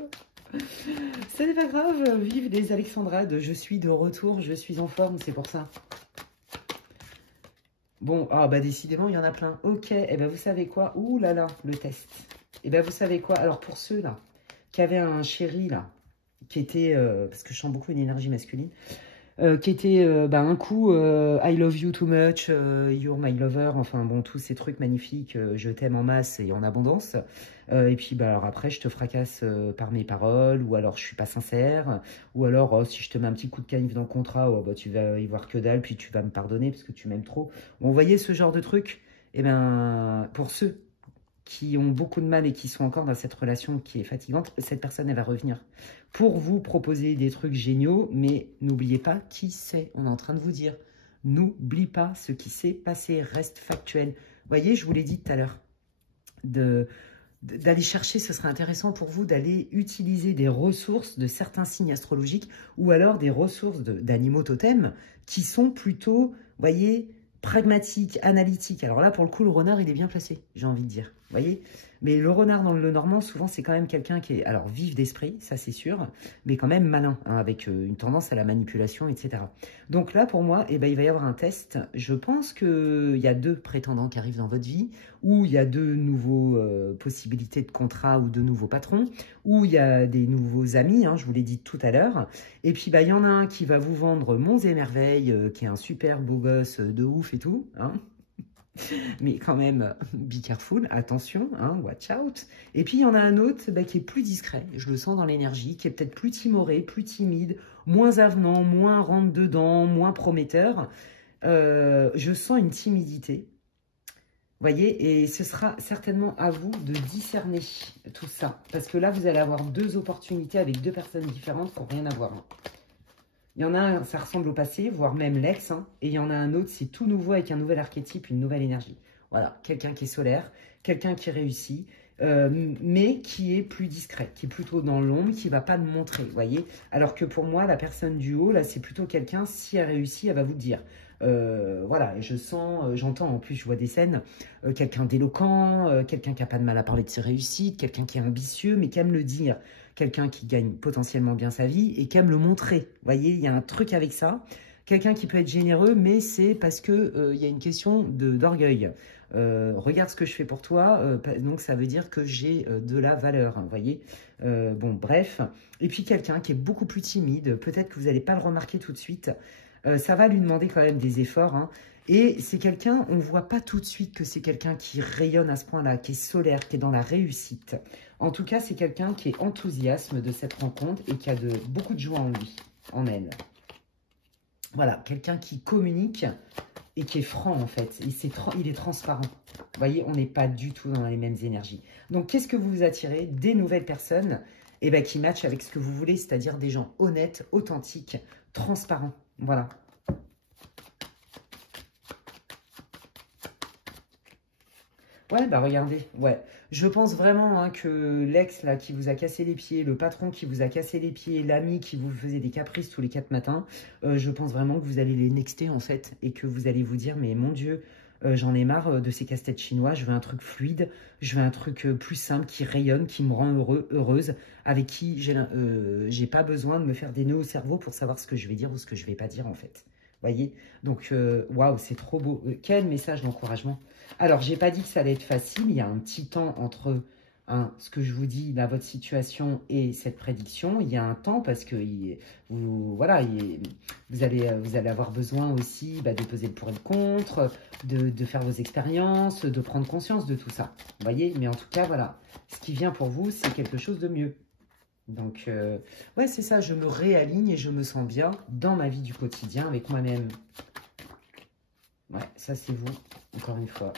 Ce n'est pas grave. Vive les Alexandrades. Je suis de retour, je suis en forme, c'est pour ça. Bon, ah bah décidément, il y en a plein. Ok, et ben vous savez quoi? Ouh là là, le test. Et ben vous savez quoi? Alors pour ceux là, qui avaient un chéri là, qui était, parce que je sens beaucoup une énergie masculine, qui était un coup I love you too much, you're my lover, enfin bon, tous ces trucs magnifiques, je t'aime en masse et en abondance. Et puis bah, alors après, je te fracasse par mes paroles, ou alors je suis pas sincère, ou alors oh, si je te mets un petit coup de canif dans le contrat, oh, bah, tu vas y voir que dalle, puis tu vas me pardonner parce que tu m'aimes trop. Bon, vous voyez ce genre de truc? Et ben pour ceux qui ont beaucoup de mal et qui sont encore dans cette relation qui est fatigante, cette personne, elle va revenir pour vous proposer des trucs géniaux, mais n'oubliez pas qui c'est. On est en train de vous dire, N'oublie pas ce qui s'est passé, reste factuel. Vous voyez, je vous l'ai dit tout à l'heure, d'aller chercher, ce serait intéressant pour vous d'aller utiliser des ressources de certains signes astrologiques ou alors des ressources d'animaux totems qui sont plutôt, vous voyez, pragmatiques, analytiques. Alors là, pour le coup, le renard, il est bien placé, j'ai envie de dire. Vous voyez? Mais le renard dans le normand, souvent, c'est quand même quelqu'un qui est, alors, vif d'esprit, ça c'est sûr, mais quand même malin, hein, avec une tendance à la manipulation, etc. Donc là, pour moi, eh ben, il va y avoir un test. Je pense qu'il y a 2 prétendants qui arrivent dans votre vie, ou il y a 2 nouveaux possibilités de contrat ou de nouveaux patrons, ou il y a des nouveaux amis, hein, je vous l'ai dit tout à l'heure. Et puis, bah, il y en a un qui va vous vendre Monts et Merveilles, qui est un super beau gosse de ouf et tout, hein. Mais quand même, be careful, attention, hein, watch out. Et puis, il y en a un autre bah, qui est plus discret, je le sens dans l'énergie, qui est peut-être plus timoré, plus timide, moins avenant, moins rentre-dedans, moins prometteur. Je sens une timidité, vous voyez, et ce sera certainement à vous de discerner tout ça. Parce que là, vous allez avoir 2 opportunités avec 2 personnes différentes pour rien avoir. Il y en a un, ça ressemble au passé, voire même l'ex, hein, et il y en a un autre, c'est tout nouveau avec un nouvel archétype, une nouvelle énergie. Voilà, quelqu'un qui est solaire, quelqu'un qui réussit, mais qui est plus discret, qui est plutôt dans l'ombre, qui ne va pas le montrer, vous voyez. Alors que pour moi, la personne du haut, là, c'est plutôt quelqu'un, si elle réussit, elle va vous le dire. Voilà, et je sens, j'entends, en plus, je vois des scènes, quelqu'un d'éloquent, quelqu'un qui n'a pas de mal à parler de ses réussites, quelqu'un qui est ambitieux, mais qui aime le dire. Quelqu'un qui gagne potentiellement bien sa vie et qui aime le montrer. Vous voyez, il y a un truc avec ça. Quelqu'un qui peut être généreux, mais c'est parce que il y a une question d'orgueil. Regarde ce que je fais pour toi, donc ça veut dire que j'ai de la valeur, hein, vous voyez. Bon, bref. Et puis quelqu'un qui est beaucoup plus timide, peut-être que vous n'allez pas le remarquer tout de suite. Ça va lui demander quand même des efforts, hein. Et c'est quelqu'un, on ne voit pas tout de suite que c'est quelqu'un qui rayonne à ce point-là, qui est solaire, qui est dans la réussite. En tout cas, c'est quelqu'un qui est enthousiaste de cette rencontre et qui a beaucoup de joie en lui, en elle. Voilà, quelqu'un qui communique et qui est franc en fait. Il est transparent. Vous voyez, on n'est pas du tout dans les mêmes énergies. Donc, qu'est-ce que vous attirez? Des nouvelles personnes qui matchent avec ce que vous voulez, c'est-à-dire des gens honnêtes, authentiques, transparents. Voilà. Ouais, bah regardez, ouais. Je pense vraiment hein, que l'ex là qui vous a cassé les pieds, le patron qui vous a cassé les pieds, l'ami qui vous faisait des caprices tous les 4 matins, je pense vraiment que vous allez les nexter en fait et que vous allez vous dire, mais mon Dieu, j'en ai marre de ces casse-têtes chinois, je veux un truc fluide, je veux un truc plus simple, qui rayonne, qui me rend heureuse, avec qui j'ai pas besoin de me faire des nœuds au cerveau pour savoir ce que je vais dire ou ce que je vais pas dire en fait. Voyez, donc waouh, c'est trop beau. Quel message d'encouragement. Alors, j'ai pas dit que ça allait être facile. Il y a un petit temps entre ce que je vous dis, là, votre situation et cette prédiction. Il y a un temps parce que voilà, vous allez avoir besoin aussi de peser le pour et le contre, de faire vos expériences, de prendre conscience de tout ça. Vous voyez, mais en tout cas, voilà, ce qui vient pour vous, c'est quelque chose de mieux. Donc, ouais, c'est ça, je me réaligne et je me sens bien dans ma vie du quotidien avec moi-même. Ouais, ça c'est vous, encore une fois.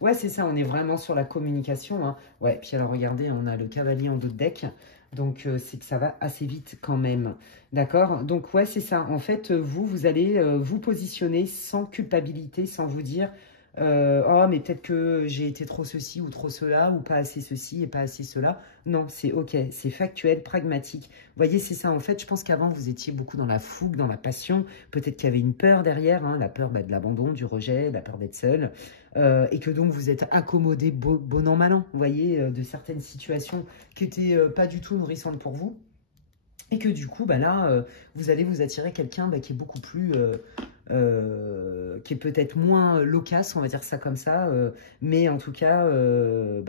Ouais, c'est ça, on est vraiment sur la communication. Hein. Ouais, puis alors regardez, on a le cavalier en dos de deck. Donc, c'est que ça va assez vite quand même. D'accord? Donc, ouais, c'est ça. En fait, vous allez vous positionner sans culpabilité, sans vous dire... oh, mais peut-être que j'ai été trop ceci ou trop cela, ou pas assez ceci et pas assez cela. Non, c'est ok, c'est factuel, pragmatique. Vous voyez, c'est ça. En fait, je pense qu'avant, vous étiez beaucoup dans la fougue, dans la passion. Peut-être qu'il y avait une peur derrière, hein, la peur de l'abandon, du rejet, la peur d'être seul. Et que donc, vous êtes accommodé bon an, mal an, vous voyez, de certaines situations qui n'étaient pas du tout nourrissantes pour vous. Et que du coup, bah là, vous allez vous attirer quelqu'un qui est beaucoup plus... qui est peut-être moins loquace, on va dire ça comme ça, mais en tout cas,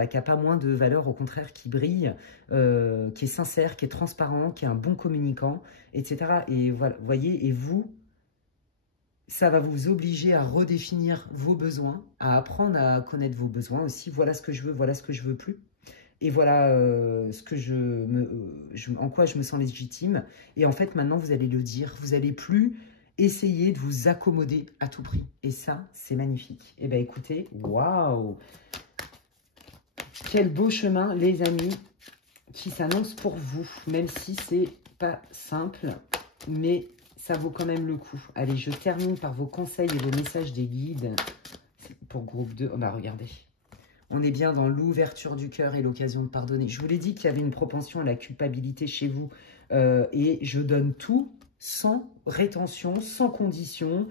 qui n'a pas moins de valeur, au contraire, qui brille, qui est sincère, qui est transparent, qui est un bon communicant, etc. Et voilà, vous voyez, et vous, ça va vous obliger à redéfinir vos besoins, à apprendre à connaître vos besoins aussi. Voilà ce que je veux, voilà ce que je veux plus. Et voilà ce que en quoi je me sens légitime. Et en fait, maintenant, vous allez le dire. Vous n'allez plus essayer de vous accommoder à tout prix. Et ça, c'est magnifique. Eh bien, écoutez, waouh! Quel beau chemin, les amis, qui s'annonce pour vous. Même si c'est pas simple, mais ça vaut quand même le coup. Allez, je termine par vos conseils et vos messages des guides pour groupe 2. Oh bah regardez, on est bien dans l'ouverture du cœur et l'occasion de pardonner. Je vous l'ai dit qu'il y avait une propension à la culpabilité chez vous. Et je donne tout sans rétention, sans condition.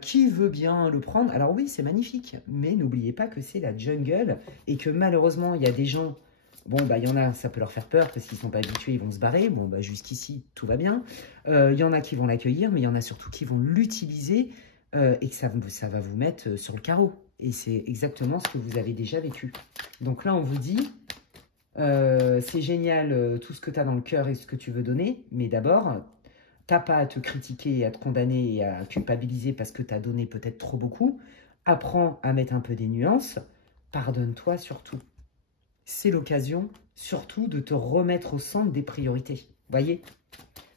Qui veut bien le prendre? Alors oui, c'est magnifique. Mais n'oubliez pas que c'est la jungle. Et que malheureusement, il y a des gens... Bon, bah, il y en a, ça peut leur faire peur parce qu'ils ne sont pas habitués, ils vont se barrer. Bon, bah, jusqu'ici, tout va bien. Il y en a qui vont l'accueillir, mais il y en a surtout qui vont l'utiliser et que ça va vous mettre sur le carreau. Et c'est exactement ce que vous avez déjà vécu. Donc là, on vous dit, c'est génial tout ce que tu as dans le cœur et ce que tu veux donner, mais d'abord, t'as pas à te critiquer, à te condamner et à culpabiliser parce que tu as donné peut-être trop beaucoup. Apprends à mettre un peu des nuances. Pardonne-toi surtout. C'est l'occasion surtout de te remettre au centre des priorités. Voyez?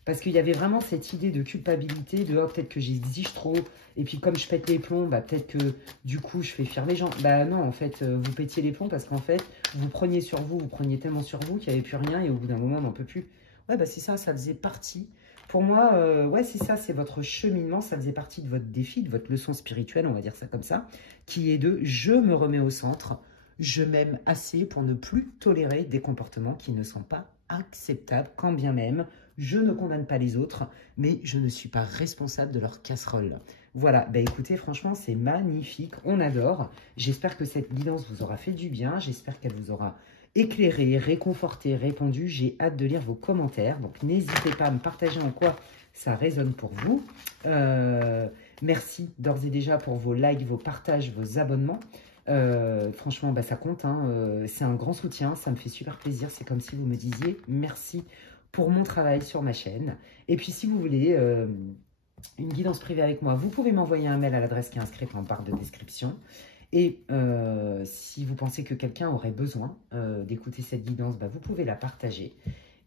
Parce qu'il y avait vraiment cette idée de culpabilité, de oh, peut-être que j'exige trop, et puis comme je pète les plombs, bah, peut-être que du coup je fais fuir les gens. Bah non, en fait, vous pétiez les plombs parce qu'en fait, vous preniez sur vous, vous preniez tellement sur vous qu'il n'y avait plus rien, et au bout d'un moment, on n'en peut plus. Ouais, bah c'est ça, ça faisait partie. Pour moi, ouais, c'est ça, c'est votre cheminement, ça faisait partie de votre défi, de votre leçon spirituelle, on va dire ça comme ça, qui est de je me remets au centre, je m'aime assez pour ne plus tolérer des comportements qui ne sont pas acceptables, quand bien même je ne condamne pas les autres, mais je ne suis pas responsable de leur casserole. Voilà, bah écoutez, franchement, c'est magnifique, on adore. J'espère que cette guidance vous aura fait du bien, j'espère qu'elle vous aura éclairé, réconforté, répondu. J'ai hâte de lire vos commentaires, donc n'hésitez pas à me partager en quoi ça résonne pour vous. Merci d'ores et déjà pour vos likes, vos partages, vos abonnements. Franchement, bah, ça compte, hein. C'est un grand soutien, ça me fait super plaisir. C'est comme si vous me disiez merci pour mon travail sur ma chaîne. Et puis, si vous voulez une guidance privée avec moi, vous pouvez m'envoyer un mail à l'adresse qui est inscrite en barre de description. Et si vous pensez que quelqu'un aurait besoin d'écouter cette guidance, bah, vous pouvez la partager.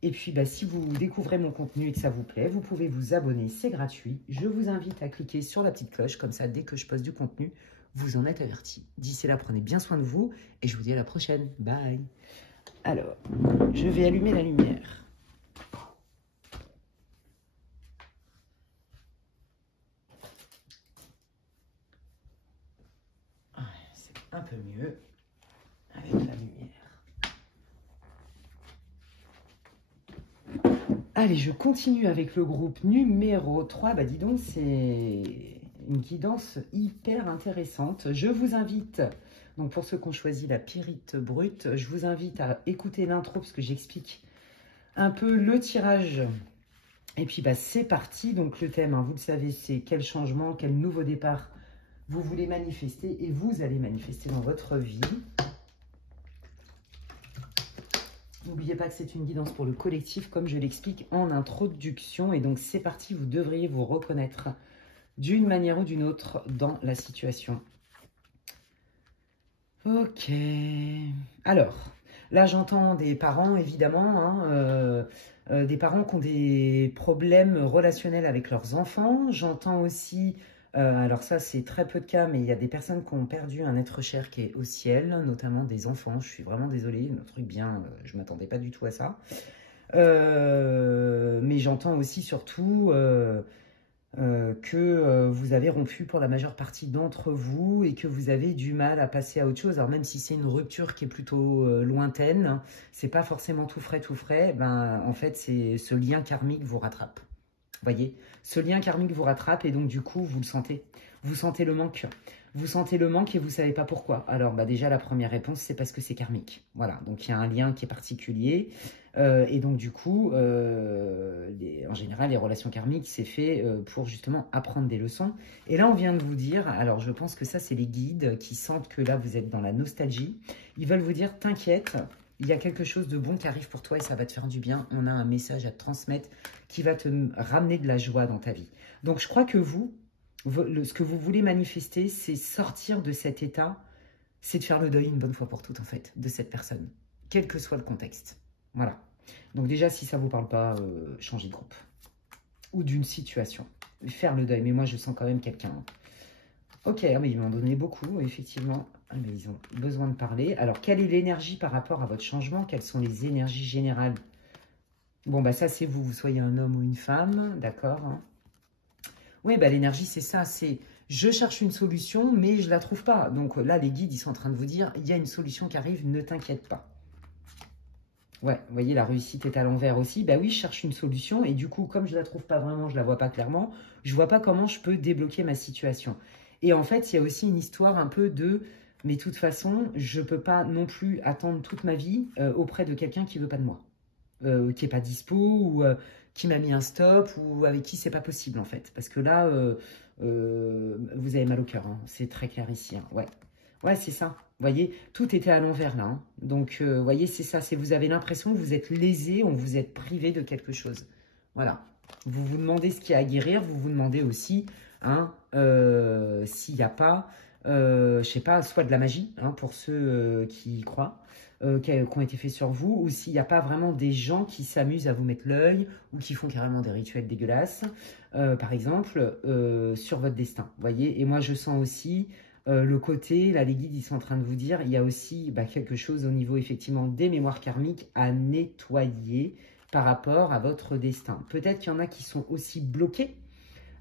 Et puis, bah, si vous découvrez mon contenu et que ça vous plaît, vous pouvez vous abonner, c'est gratuit. Je vous invite à cliquer sur la petite cloche, comme ça, dès que je poste du contenu, vous en êtes avertis. D'ici là, prenez bien soin de vous et je vous dis à la prochaine. Bye. Alors, je vais allumer la lumière. C'est un peu mieux avec la lumière. Allez, je continue avec le groupe numéro 3. Bah dis donc, c'est une guidance hyper intéressante. Je vous invite, donc pour ceux qui ont choisi la pyrite brute, je vous invite à écouter l'intro parce que j'explique un peu le tirage. Et puis bah c'est parti. Donc le thème, hein, vous le savez, c'est quel changement, quel nouveau départ vous voulez manifester et vous allez manifester dans votre vie. N'oubliez pas que c'est une guidance pour le collectif, comme je l'explique en introduction. Et donc, c'est parti, vous devriez vous reconnaître d'une manière ou d'une autre dans la situation. Ok. Alors, là, j'entends des parents, évidemment, hein, des parents qui ont des problèmes relationnels avec leurs enfants. J'entends aussi... alors ça, c'est très peu de cas, mais il y a des personnes qui ont perdu un être cher qui est au ciel, notamment des enfants. Je suis vraiment désolée, un truc bien, je ne m'attendais pas du tout à ça. Mais j'entends aussi surtout que vous avez rompu pour la majeure partie d'entre vous et que vous avez du mal à passer à autre chose. Alors même si c'est une rupture qui est plutôt lointaine, c'est pas forcément tout frais, ben, en fait, c'est ce lien karmique vous rattrape. Voyez, ce lien karmique vous rattrape et donc du coup, vous le sentez. Vous sentez le manque. Vous sentez le manque et vous ne savez pas pourquoi. Alors bah déjà, la première réponse, c'est parce que c'est karmique. Voilà, donc il y a un lien qui est particulier. Et donc du coup, en général, les relations karmiques, c'est fait pour justement apprendre des leçons. Et là, on vient de vous dire, alors je pense que ça, c'est les guides qui sentent que là, vous êtes dans la nostalgie. Ils veulent vous dire, t'inquiète, il y a quelque chose de bon qui arrive pour toi et ça va te faire du bien. On a un message à te transmettre qui va te ramener de la joie dans ta vie. Donc, je crois que vous, ce que vous voulez manifester, c'est sortir de cet état, c'est de faire le deuil une bonne fois pour toutes, en fait, de cette personne, quel que soit le contexte. Voilà. Donc déjà, si ça ne vous parle pas, changez de groupe. Ou d'une situation. Faire le deuil. Mais moi, je sens quand même quelqu'un. Ok, mais ils m'ont donné beaucoup, effectivement. Mais ils ont besoin de parler. Alors, quelle est l'énergie par rapport à votre changement? Quelles sont les énergies générales? Bon, bah ça, c'est vous. Vous soyez un homme ou une femme, d'accord, hein. Oui, bah, l'énergie, c'est ça. C'est je cherche une solution, mais je ne la trouve pas. Donc là, les guides, ils sont en train de vous dire, il y a une solution qui arrive, ne t'inquiète pas. Ouais, vous voyez, la réussite est à l'envers aussi. Bah oui, je cherche une solution et du coup, comme je ne la trouve pas vraiment, je ne la vois pas clairement, je ne vois pas comment je peux débloquer ma situation. Et en fait, il y a aussi une histoire un peu de, mais de toute façon, je ne peux pas non plus attendre toute ma vie auprès de quelqu'un qui ne veut pas de moi, qui n'est pas dispo ou qui m'a mis un stop ou avec qui c'est pas possible en fait. Parce que là, vous avez mal au cœur, hein. C'est très clair ici, hein. Ouais. Ouais, c'est ça. Vous voyez, tout était à l'envers là, hein. Donc, vous voyez, c'est ça. C'est vous avez l'impression que vous êtes lésé, on vous êtes privé de quelque chose. Voilà. Vous vous demandez ce qu'il y a à guérir. Vous vous demandez aussi, hein, s'il n'y a pas, je sais pas, soit de la magie, hein, pour ceux qui y croient, qui ont été faits sur vous, ou s'il n'y a pas vraiment des gens qui s'amusent à vous mettre l'œil, ou qui font carrément des rituels dégueulasses, par exemple, sur votre destin. Vous voyez, et moi, je sens aussi... le côté, là les guides ils sont en train de vous dire, il y a aussi quelque chose au niveau effectivement des mémoires karmiques à nettoyer par rapport à votre destin. Peut-être qu'il y en a qui sont aussi bloqués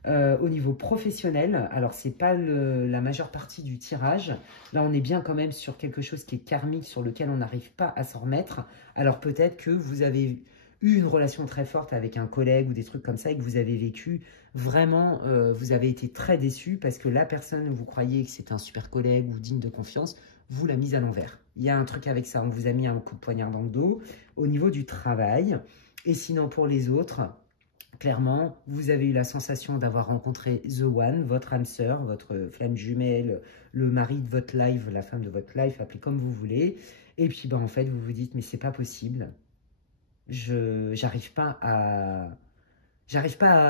au niveau professionnel. Alors c'est pas la majeure partie du tirage. Là on est bien quand même sur quelque chose qui est karmique, sur lequel on n'arrive pas à s'en remettre. Alors peut-être que vous avez eu une relation très forte avec un collègue ou des trucs comme ça et que vous avez vécu vraiment, vous avez été très déçu parce que la personne, vous croyez que c'était un super collègue ou digne de confiance, vous l'a mise à l'envers. Il y a un truc avec ça, on vous a mis un coup de poignard dans le dos au niveau du travail. Et sinon pour les autres, clairement, vous avez eu la sensation d'avoir rencontré The One, votre âme sœur, votre flamme jumelle, le mari de votre life, la femme de votre life, appelez comme vous voulez. Et puis en fait, vous vous dites, mais c'est pas possible. J'arrive pas à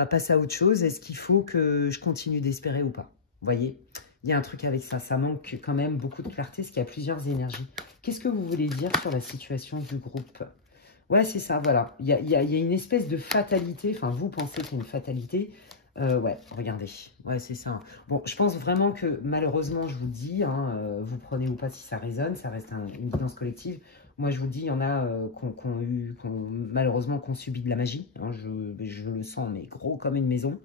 passer à autre chose. Est-ce qu'il faut que je continue d'espérer ou pas? Vous voyez, il y a un truc avec ça. Ça manque quand même beaucoup de clarté, parce qu'il y a plusieurs énergies. Qu'est-ce que vous voulez dire sur la situation du groupe? Ouais, c'est ça, voilà. Il y a une espèce de fatalité. Enfin, vous pensez qu'il y a une fatalité. Ouais, regardez. Ouais, c'est ça. Bon, je pense vraiment que, malheureusement, je vous le dis, hein, vous prenez ou pas si ça résonne, ça reste une guidance collective. Moi, je vous le dis, il y en a malheureusement, qui ont subi de la magie. Hein, je le sens, mais gros comme une maison.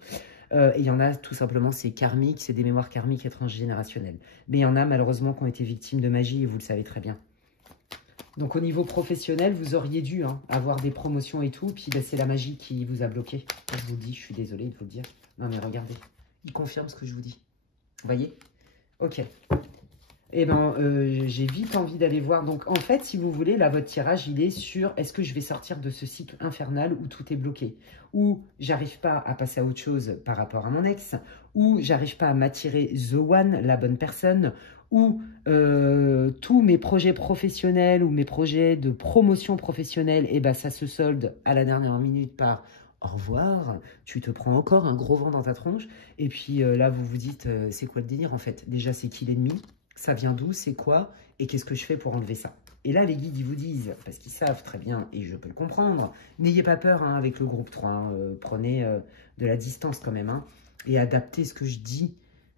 Et il y en a, tout simplement, c'est karmique, c'est des mémoires karmiques et transgénérationnelles. Mais il y en a, malheureusement, qui ont été victimes de magie, et vous le savez très bien. Donc, au niveau professionnel, vous auriez dû avoir des promotions et tout. Puis, c'est la magie qui vous a bloqué. Je vous le dis, je suis désolée de vous le dire. Non, mais regardez, il confirme ce que je vous dis. Vous voyez? Ok. Eh bien, j'ai vite envie d'aller voir. Donc, en fait, si vous voulez, là, votre tirage, il est sur est-ce que je vais sortir de ce cycle infernal où tout est bloqué, où j'arrive pas à passer à autre chose par rapport à mon ex, où j'arrive pas à m'attirer the one, la bonne personne, où tous mes projets professionnels ou mes projets de promotion professionnelle, eh ben, ça se solde à la dernière minute par au revoir, tu te prends encore un gros vent dans ta tronche. Et puis là, vous vous dites, c'est quoi le délire en fait? Déjà, c'est qui l'ennemi? Ça vient d'où? C'est quoi? Et qu'est-ce que je fais pour enlever ça? Et là, les guides, ils vous disent, parce qu'ils savent très bien, et je peux le comprendre, n'ayez pas peur avec le groupe 3. Prenez de la distance quand même. Et adaptez ce que je dis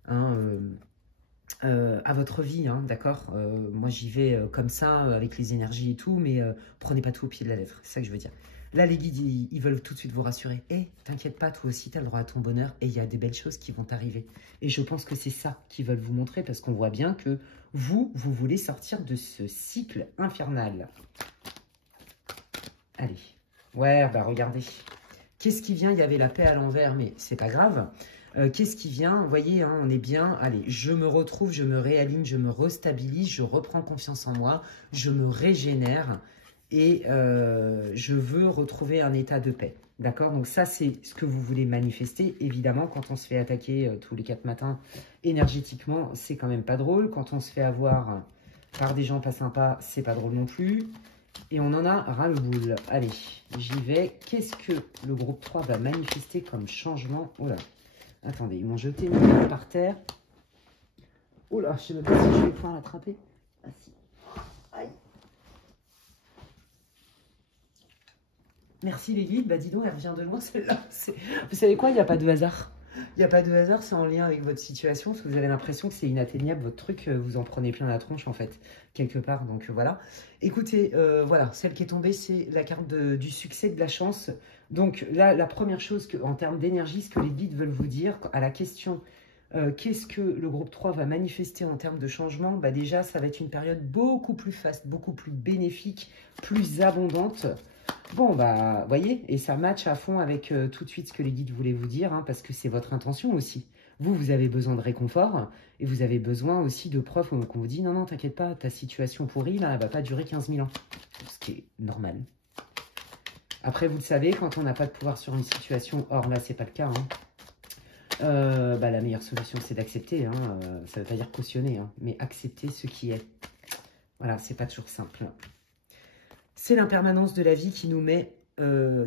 à votre vie. D'accord? Moi, j'y vais comme ça, avec les énergies et tout, mais prenez pas tout au pied de la lettre. C'est ça que je veux dire. Là, les guides, ils veulent tout de suite vous rassurer. T'inquiète pas, toi aussi, tu as le droit à ton bonheur et il y a des belles choses qui vont t'arriver. Et je pense que c'est ça qu'ils veulent vous montrer parce qu'on voit bien que vous voulez sortir de ce cycle infernal. Allez. Ouais, bah regardez. Qu'est-ce qui vient? Il y avait la paix à l'envers, mais c'est pas grave. Qu'est-ce qui vient? Vous voyez, on est bien. Allez, je me retrouve, je me réaligne, je me restabilise, je reprends confiance en moi, je me régénère. Et je veux retrouver un état de paix. D'accord? Donc ça, c'est ce que vous voulez manifester. Évidemment, quand on se fait attaquer tous les 4 matins, énergétiquement, c'est quand même pas drôle. Quand on se fait avoir par des gens pas sympas, c'est pas drôle non plus. Et on en a ras-le-boule. Allez, j'y vais. Qu'est-ce que le groupe 3 va manifester comme changement? Oh là, attendez, ils m'ont jeté une main par terre. Oh là, je sais même pas si je vais pouvoir l'attraper. Ah si. Aïe. Merci les guides, bah dis donc, elle revient de loin celle-là. Vous savez quoi, il n'y a pas de hasard. Il n'y a pas de hasard, c'est en lien avec votre situation, parce que vous avez l'impression que c'est inatteignable, votre truc, vous en prenez plein la tronche, en fait, quelque part, donc voilà. Écoutez, voilà, celle qui est tombée, c'est la carte du succès, de la chance. Donc là, la première chose, en termes d'énergie, ce que les guides veulent vous dire, à la question qu'est-ce que le groupe 3 va manifester en termes de changement, bah déjà, ça va être une période beaucoup plus faste, beaucoup plus bénéfique, plus abondante. Bon, bah, voyez, et ça match à fond avec tout de suite ce que les guides voulaient vous dire, hein, parce que c'est votre intention aussi. Vous avez besoin de réconfort, et vous avez besoin aussi de preuves qu'on vous dit, non, non, t'inquiète pas, ta situation pourrie, là, elle va pas durer 15 000 ans. Ce qui est normal. Après, vous le savez, quand on n'a pas de pouvoir sur une situation, or là, c'est pas le cas, hein, bah, la meilleure solution, c'est d'accepter, hein, ça ne veut pas dire cautionner, hein, mais accepter ce qui est. Voilà, c'est pas toujours simple. C'est l'impermanence de la vie qui nous met,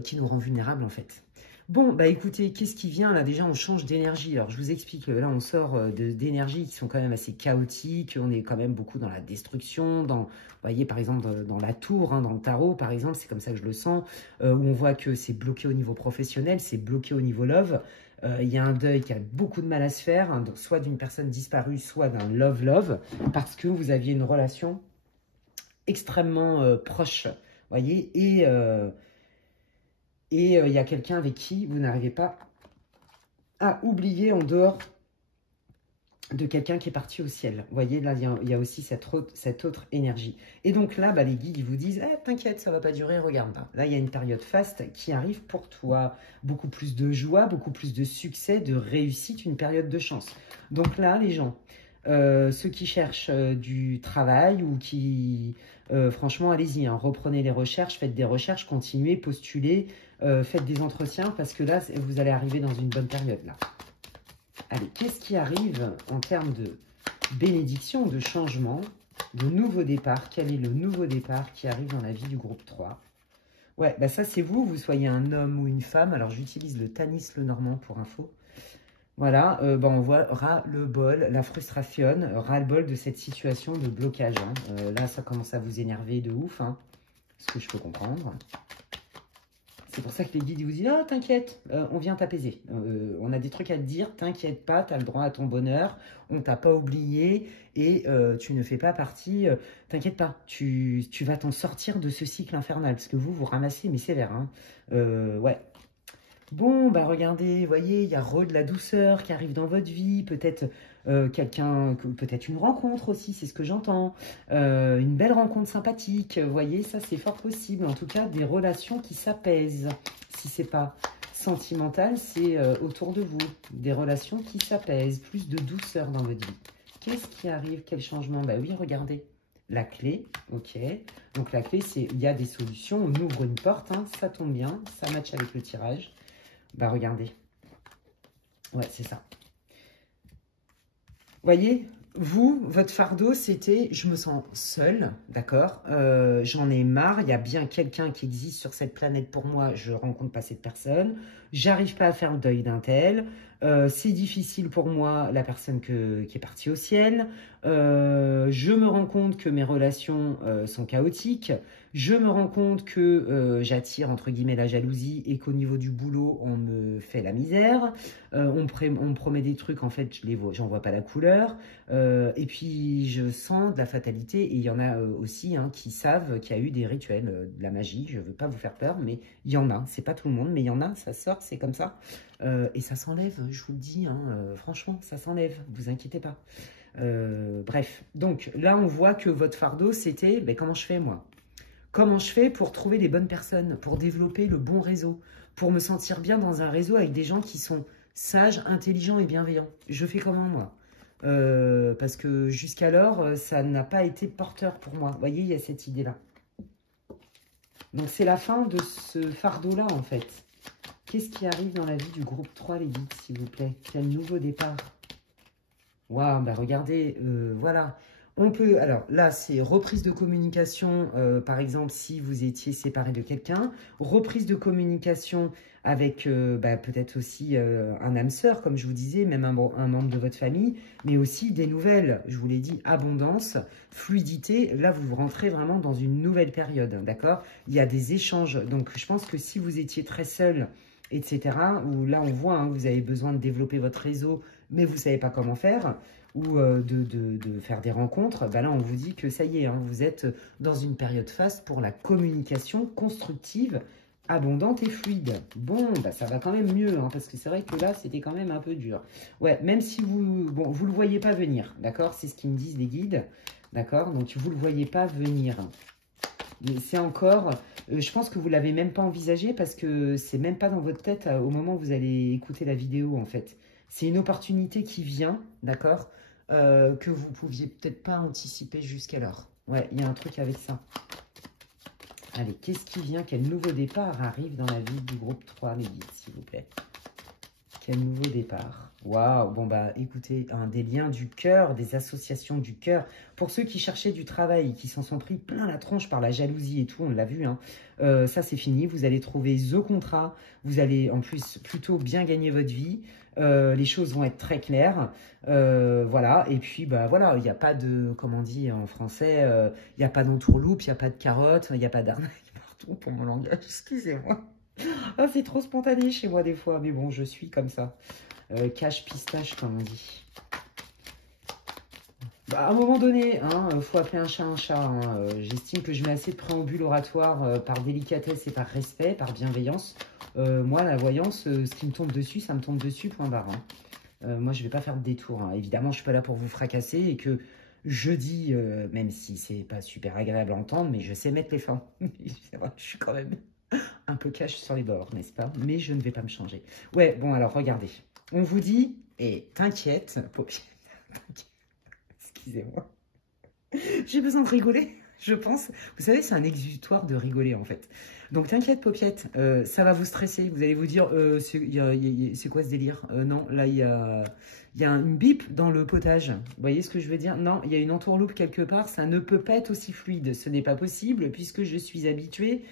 qui nous rend vulnérables en fait. Bon, bah écoutez, qu'est-ce qui vient là? Déjà, on change d'énergie. Alors, je vous explique, là, on sort d'énergies qui sont quand même assez chaotiques. On est quand même beaucoup dans la destruction. Vous voyez, par exemple, dans la tour, hein, dans le tarot, par exemple, c'est comme ça que je le sens, où on voit que c'est bloqué au niveau professionnel, c'est bloqué au niveau love. Il y a un deuil qui a beaucoup de mal à se faire, hein, donc soit d'une personne disparue, soit d'un love-love, parce que vous aviez une relation extrêmement proche, voyez, et il y a quelqu'un avec qui vous n'arrivez pas à oublier en dehors de quelqu'un qui est parti au ciel. Vous voyez, là, il y a aussi cette autre énergie. Et donc là, bah, les guides, ils vous disent « T'inquiète, ça ne va pas durer, regarde là. » Là, il y a une période faste qui arrive pour toi. Beaucoup plus de joie, beaucoup plus de succès, de réussite, une période de chance. Donc là, les gens, ceux qui cherchent du travail ou qui... franchement, allez-y, hein, reprenez les recherches, faites des recherches, continuez, postulez, faites des entretiens, parce que là, vous allez arriver dans une bonne période, là. Allez, qu'est-ce qui arrive en termes de bénédiction, de changement, de nouveau départ? Quel est le nouveau départ qui arrive dans la vie du groupe 3? Ouais, bah ça c'est vous soyez un homme ou une femme. Alors j'utilise le Tanis le Normand pour info. Voilà, bah on voit ras-le-bol, la frustration, ras-le-bol de cette situation de blocage. Hein. Là, ça commence à vous énerver de ouf, hein, ce que je peux comprendre. C'est pour ça que les guides vous disent « Ah, t'inquiète, on vient t'apaiser. On a des trucs à te dire, t'inquiète pas, t'as le droit à ton bonheur, on t'a pas oublié et tu ne fais pas partie... t'inquiète pas, tu vas t'en sortir de ce cycle infernal. » Parce que vous ramassez, mais sévère. Hein. Ouais. Bon, bah regardez, vous voyez, il y a de la douceur qui arrive dans votre vie, peut-être quelqu'un, peut-être une rencontre aussi, c'est ce que j'entends, une belle rencontre sympathique, vous voyez, ça c'est fort possible, en tout cas des relations qui s'apaisent, si c'est pas sentimental, c'est autour de vous, des relations qui s'apaisent, plus de douceur dans votre vie. Qu'est-ce qui arrive, quel changement? Bah oui, regardez. La clé, ok. Donc la clé, c'est il y a des solutions, on ouvre une porte, hein, ça tombe bien, ça matche avec le tirage. Bah regardez. Ouais, c'est ça. Voyez, vous, votre fardeau, c'était « je me sens seule », d'accord, j'en ai marre, il y a bien quelqu'un qui existe sur cette planète pour moi, je rencontre pas cette personne, j'arrive pas à faire le deuil d'un tel, c'est difficile pour moi, la personne qui est partie au ciel, je me rends compte que mes relations sont chaotiques, je me rends compte que j'attire entre guillemets la jalousie et qu'au niveau du boulot, on me fait la misère, on me promet des trucs, en fait, j'en vois pas la couleur, et puis je sens de la fatalité, et il y en a aussi hein, qui savent qu'il y a eu des rituels, de la magie, je veux pas vous faire peur, mais il y en a, c'est pas tout le monde, mais il y en a, ça sort, c'est comme ça, et ça s'enlève, je vous le dis, hein, franchement, ça s'enlève, vous inquiétez pas. Bref, donc là on voit que votre fardeau c'était, ben, comment je fais moi? Comment je fais pour trouver les bonnes personnes, pour développer le bon réseau, pour me sentir bien dans un réseau avec des gens qui sont sages, intelligents et bienveillants? Je fais comment moi? Parce que jusqu'alors, ça n'a pas été porteur pour moi. Vous voyez, il y a cette idée-là. Donc c'est la fin de ce fardeau-là en fait. Qu'est-ce qui arrive dans la vie du groupe 3, les guides, s'il vous plaît? Quel nouveau départ? Waouh, bah regardez, voilà. On peut, alors là, c'est reprise de communication, par exemple, si vous étiez séparé de quelqu'un. Reprise de communication avec bah, peut-être aussi un âme sœur, comme je vous disais, même un membre de votre famille. Mais aussi des nouvelles, je vous l'ai dit, abondance, fluidité. Là, vous rentrez vraiment dans une nouvelle période, d'accord? Il y a des échanges. Donc, je pense que si vous étiez très seul etc. Où là, on voit, hein, vous avez besoin de développer votre réseau, mais vous ne savez pas comment faire, ou de faire des rencontres. Bah là, on vous dit que ça y est, hein, vous êtes dans une période faste pour la communication constructive, abondante et fluide. Bon, bah ça va quand même mieux, hein, parce que c'est vrai que là, c'était quand même un peu dur. Ouais, même si vous ne le voyez pas venir, d'accord? C'est ce qu'ils me disent les guides, d'accord? Donc, vous ne le voyez pas venir. C'est encore, je pense que vous ne l'avez même pas envisagé parce que c'est même pas dans votre tête au moment où vous allez écouter la vidéo, en fait. C'est une opportunité qui vient, d'accord, que vous ne pouviez peut-être pas anticiper jusqu'alors. Ouais, il y a un truc avec ça. Allez, qu'est-ce qui vient? Quel nouveau départ arrive dans la vie du groupe 3, mes guides, s'il vous plaît? Quel nouveau départ? Waouh! Bon, bah, écoutez, des liens du cœur, des associations du cœur. Pour ceux qui cherchaient du travail et qui s'en sont pris plein la tronche par la jalousie et tout, on l'a vu, hein, ça, c'est fini. Vous allez trouver the contrat. Vous allez, en plus, plutôt bien gagner votre vie. Les choses vont être très claires. Voilà. Et puis, bah, voilà, il n'y a pas de, comment on dit en français, il n'y a pas d'entourloupe, il n'y a pas de carotte, il n'y a pas d'arnaque partout pour mon langage. Excusez-moi. Ah, c'est trop spontané chez moi des fois, mais bon, je suis comme ça. Cache pistache, comme on dit. Bah, à un moment donné, il faut appeler un chat un chat. Hein. J'estime que je mets assez de préambule oratoire par délicatesse et par respect, par bienveillance. Moi, la voyance, ce qui me tombe dessus, ça me tombe dessus, point barre. Hein. Moi, je ne vais pas faire de détour. Hein. Évidemment, je ne suis pas là pour vous fracasser et que je dis, même si c'est pas super agréable à entendre, mais je sais mettre les fins. C'est vrai, je suis quand même un peu cash sur les bords, n'est-ce pas? Mais je ne vais pas me changer. Ouais, bon, alors, regardez. On vous dit, et t'inquiète, paupière, excusez-moi. J'ai besoin de rigoler, je pense. Vous savez, c'est un exutoire de rigoler, en fait. Donc, t'inquiète, paupiette, ça va vous stresser. Vous allez vous dire, c'est quoi ce délire? Non, là, il y a une bip dans le potage. Vous voyez ce que je veux dire? Non, il y a une entourloupe quelque part. Ça ne peut pas être aussi fluide. Ce n'est pas possible, puisque je suis habituée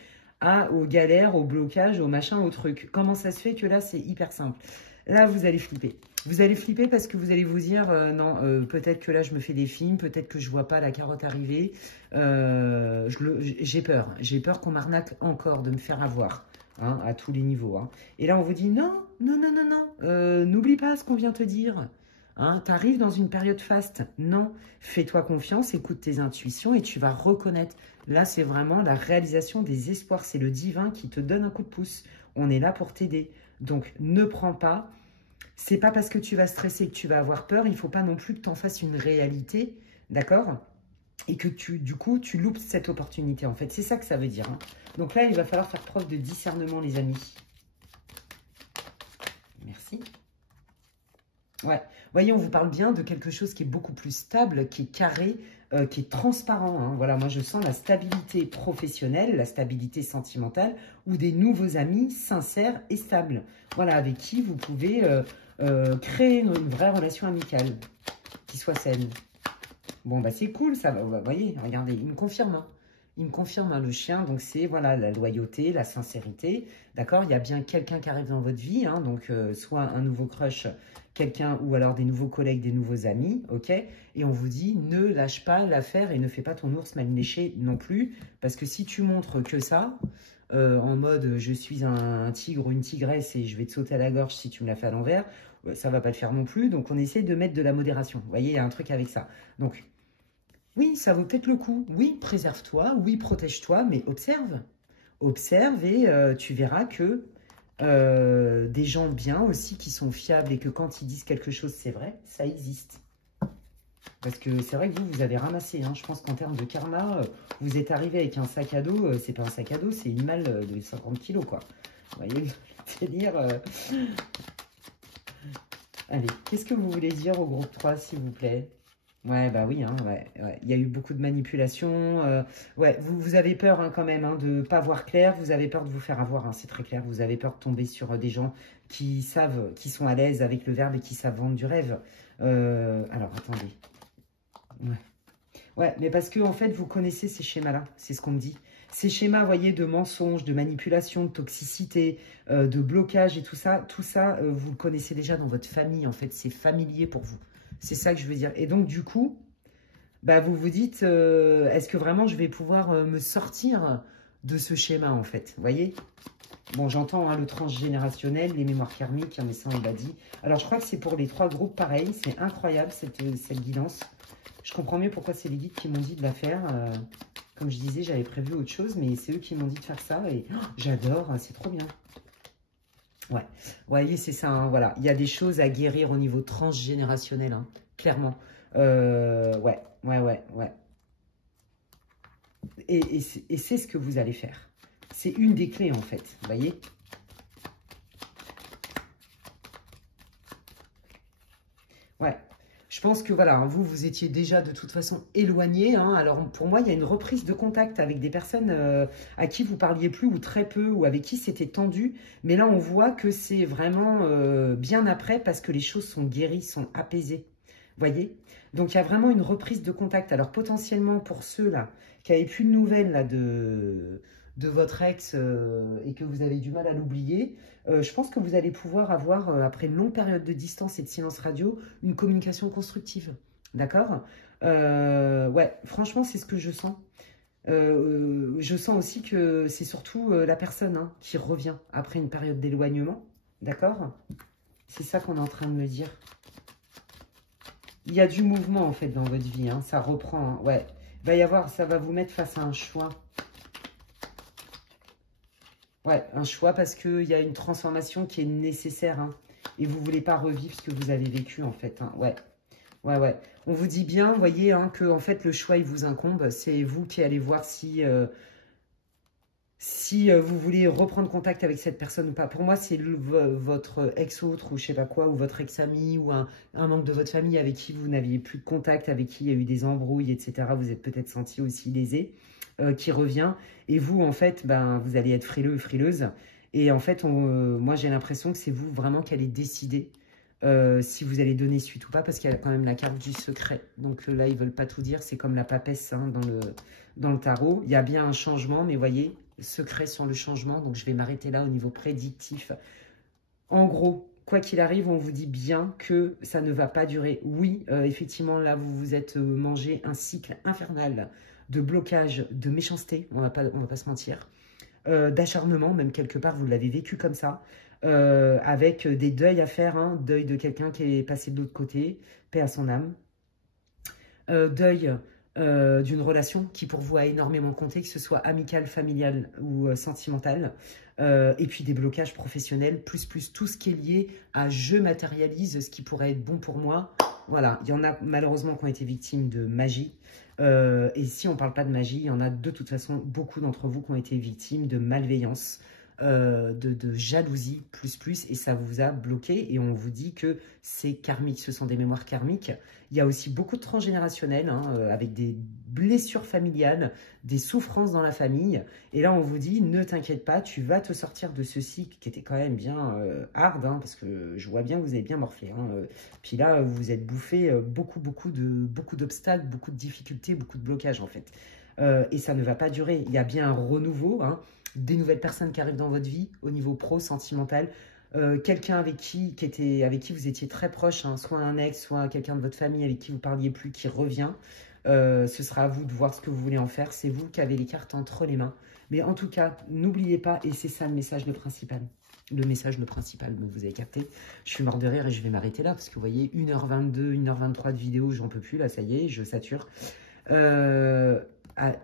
aux galères, aux blocages, aux machins, aux trucs. Comment ça se fait que là, c'est hyper simple? Là, vous allez flipper. Vous allez flipper parce que vous allez vous dire, non, peut-être que là, je me fais des films, peut-être que je vois pas la carotte arriver. J'ai peur. J'ai peur qu'on m'arnaque encore, de me faire avoir, hein, à tous les niveaux. Hein. Et là, on vous dit, non, non, non, non, non, n'oublie pas ce qu'on vient te dire. Hein, tu arrives dans une période faste. Non, fais-toi confiance, écoute tes intuitions et tu vas reconnaître. Là, c'est vraiment la réalisation des espoirs. C'est le divin qui te donne un coup de pouce. On est là pour t'aider. Donc, ne prends pas. C'est pas parce que tu vas stresser que tu vas avoir peur. Il ne faut pas non plus que tu en fasses une réalité. D'accord? Et que du coup, tu loupes cette opportunité. En fait, c'est ça que ça veut dire. Hein. Donc là, il va falloir faire preuve de discernement, les amis. Merci. Ouais, vous voyez, on vous parle bien de quelque chose qui est beaucoup plus stable, qui est carré, qui est transparent. Hein. Voilà, moi je sens la stabilité professionnelle, la stabilité sentimentale, ou des nouveaux amis sincères et stables. Voilà, avec qui vous pouvez créer une vraie relation amicale, qui soit saine. Bon, bah c'est cool ça, vous voyez, regardez, il me confirme. Hein. Il me confirme, hein, le chien, donc c'est voilà la loyauté, la sincérité, d'accord? Il y a bien quelqu'un qui arrive dans votre vie, hein, donc soit un nouveau crush, quelqu'un ou alors des nouveaux collègues, des nouveaux amis, ok? Et on vous dit, ne lâche pas l'affaire et ne fais pas ton ours mal léché non plus, parce que si tu montres que ça, en mode je suis un tigre ou une tigresse et je vais te sauter à la gorge si tu me la fais à l'envers, ça va pas le faire non plus, donc on essaie de mettre de la modération, vous voyez, il y a un truc avec ça. Donc, oui, ça vaut peut-être le coup. Oui, préserve-toi. Oui, protège-toi, mais observe. Observe et tu verras que des gens bien aussi qui sont fiables et que quand ils disent quelque chose, c'est vrai, ça existe. Parce que c'est vrai que vous avez ramassé. Hein. Je pense qu'en termes de karma, vous êtes arrivé avec un sac à dos. C'est pas un sac à dos, c'est une malle de 50 kilos, quoi. Vous voyez le délire Allez, qu'est-ce que vous voulez dire au groupe 3, s'il vous plaît? Ouais, bah oui, hein, ouais. Il y a eu beaucoup de manipulations. Ouais, vous avez peur hein, quand même hein, de ne pas voir clair. Vous avez peur de vous faire avoir, hein, c'est très clair. Vous avez peur de tomber sur des gens qui savent, qui sont à l'aise avec le verbe et qui savent vendre du rêve. Alors, attendez. Ouais. Ouais, mais parce que en fait, vous connaissez ces schémas-là. C'est ce qu'on me dit. Ces schémas, vous voyez, de mensonges, de manipulation, de toxicité, de blocage et tout ça, vous le connaissez déjà dans votre famille. En fait, c'est familier pour vous. C'est ça que je veux dire. Et donc, du coup, bah, vous vous dites, est-ce que vraiment je vais pouvoir me sortir de ce schéma, en fait? Vous voyez? Bon, j'entends hein, le transgénérationnel, les mémoires karmiques, mais ça, on l'a dit. Alors, je crois que c'est pour les 3 groupes pareil. C'est incroyable, cette guidance. Je comprends mieux pourquoi c'est les guides qui m'ont dit de la faire. Comme je disais, j'avais prévu autre chose, mais c'est eux qui m'ont dit de faire ça. Et oh, j'adore, c'est trop bien. Ouais, vous voyez, c'est ça, hein, voilà. Il y a des choses à guérir au niveau transgénérationnel, hein, clairement. Ouais. Et c'est ce que vous allez faire. C'est une des clés, en fait, vous voyez. Ouais, je pense que, voilà, hein, vous étiez déjà de toute façon éloigné. Hein. Alors, pour moi, il y a une reprise de contact avec des personnes à qui vous parliez plus ou très peu, ou avec qui c'était tendu. Mais là, on voit que c'est vraiment bien après parce que les choses sont guéries, sont apaisées. Vous voyez? Donc, il y a vraiment une reprise de contact. Alors, potentiellement, pour ceux-là qui n'avaient plus de nouvelles là, de votre ex et que vous avez du mal à l'oublier, je pense que vous allez pouvoir avoir, après une longue période de distance et de silence radio, une communication constructive. D'accord? Ouais, franchement, c'est ce que je sens. Je sens aussi que c'est surtout la personne hein, qui revient après une période d'éloignement. D'accord? C'est ça qu'on est en train de me dire. Il y a du mouvement, en fait, dans votre vie. Hein. Ça reprend. Hein. Ouais. Il va y avoir, ça va vous mettre face à un choix. Ouais, un choix parce qu'il y a une transformation qui est nécessaire. Hein. Et vous ne voulez pas revivre ce que vous avez vécu, en fait. Hein. Ouais. Ouais. On vous dit bien, vous voyez, hein, que en fait, le choix, il vous incombe. C'est vous qui allez voir si... si vous voulez reprendre contact avec cette personne ou pas. Pour moi, c'est votre ex-autre ou je sais pas quoi, ou votre ex-ami ou un membre de votre famille avec qui vous n'aviez plus de contact, avec qui il y a eu des embrouilles, etc. Vous êtes peut-être senti aussi lésé, qui revient. Et vous, en fait, ben, vous allez être frileux ou frileuse. Et en fait, moi, j'ai l'impression que c'est vous vraiment qui allez décider si vous allez donner suite ou pas, parce qu'il y a quand même la carte du secret. Donc là, ils veulent pas tout dire. C'est comme la papesse hein, dans le tarot. Il y a bien un changement, mais vous voyez, secret sur le changement. Donc, je vais m'arrêter là au niveau prédictif. En gros, quoi qu'il arrive, on vous dit bien que ça ne va pas durer. Oui, effectivement, là, vous vous êtes mangé un cycle infernal de blocage, de méchanceté. On va pas se mentir. D'acharnement, même quelque part, vous l'avez vécu comme ça. Avec des deuils à faire, hein, deuil de quelqu'un qui est passé de l'autre côté, paix à son âme, deuil d'une relation qui pour vous a énormément compté, que ce soit amicale, familiale ou sentimentale, et puis des blocages professionnels, plus tout ce qui est lié à je matérialise ce qui pourrait être bon pour moi. Voilà, il y en a malheureusement qui ont été victimes de magie, et si on ne parle pas de magie, il y en a de toute façon beaucoup d'entre vous qui ont été victimes de malveillance, de jalousie, et ça vous a bloqué, et on vous dit que c'est karmique, ce sont des mémoires karmiques. Il y a aussi beaucoup de transgénérationnels, hein, avec des blessures familiales, des souffrances dans la famille, et là on vous dit, ne t'inquiète pas, tu vas te sortir de ce cycle qui était quand même bien hard, hein, parce que je vois bien que vous avez bien morflé, hein, puis là vous vous êtes bouffé beaucoup d'obstacles, beaucoup de difficultés, beaucoup de blocages en fait, et ça ne va pas durer, il y a bien un renouveau, hein, des nouvelles personnes qui arrivent dans votre vie au niveau pro, sentimental, quelqu'un avec qui vous étiez très proche, hein, soit un ex, soit quelqu'un de votre famille avec qui vous parliez plus, qui revient. Ce sera à vous de voir ce que vous voulez en faire. C'est vous qui avez les cartes entre les mains. Mais en tout cas, n'oubliez pas, et c'est ça le message le principal. Le message le principal, vous avez capté. Je suis mort de rire et je vais m'arrêter là, parce que vous voyez, 1h22, 1h23 de vidéo, j'en peux plus, là, ça y est, je sature.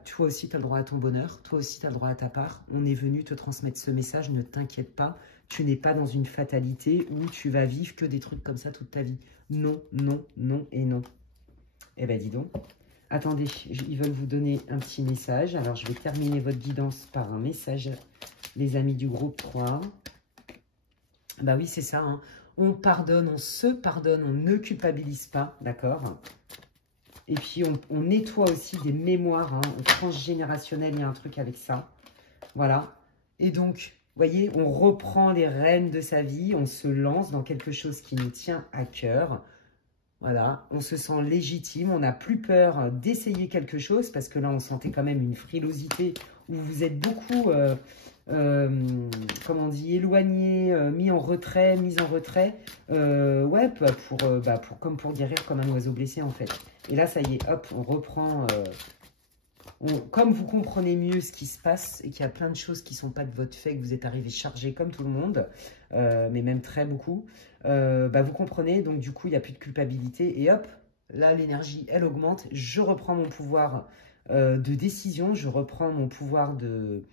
Toi aussi, tu as le droit à ton bonheur. Toi aussi, tu as le droit à ta part. On est venu te transmettre ce message. Ne t'inquiète pas. Tu n'es pas dans une fatalité où tu vas vivre que des trucs comme ça toute ta vie. Non, non, non et non. Eh ben, dis donc. Attendez, ils veulent vous donner un petit message. Alors, je vais terminer votre guidance par un message. Les amis du groupe 3. Bah oui, c'est ça. Hein. On pardonne, on se pardonne, on ne culpabilise pas. D'accord ? Et puis, on nettoie aussi des mémoires hein, transgénérationnelles. Il y a un truc avec ça. Voilà. Et donc, vous voyez, on reprend les rênes de sa vie. On se lance dans quelque chose qui nous tient à cœur. Voilà. On se sent légitime. On n'a plus peur d'essayer quelque chose. Parce que là, on sentait quand même une frilosité où vous êtes beaucoup, comment on dit, éloigné, mis en retrait, mise en retrait. Ouais, comme pour guérir comme un oiseau blessé, en fait. Et là, ça y est, hop, on reprend comme vous comprenez mieux ce qui se passe et qu'il y a plein de choses qui ne sont pas de votre fait, que vous êtes arrivé chargé comme tout le monde, mais même très beaucoup, vous comprenez, donc du coup, il n'y a plus de culpabilité. Et hop, là, l'énergie, elle augmente. Je reprends mon pouvoir de décision, je reprends mon pouvoir de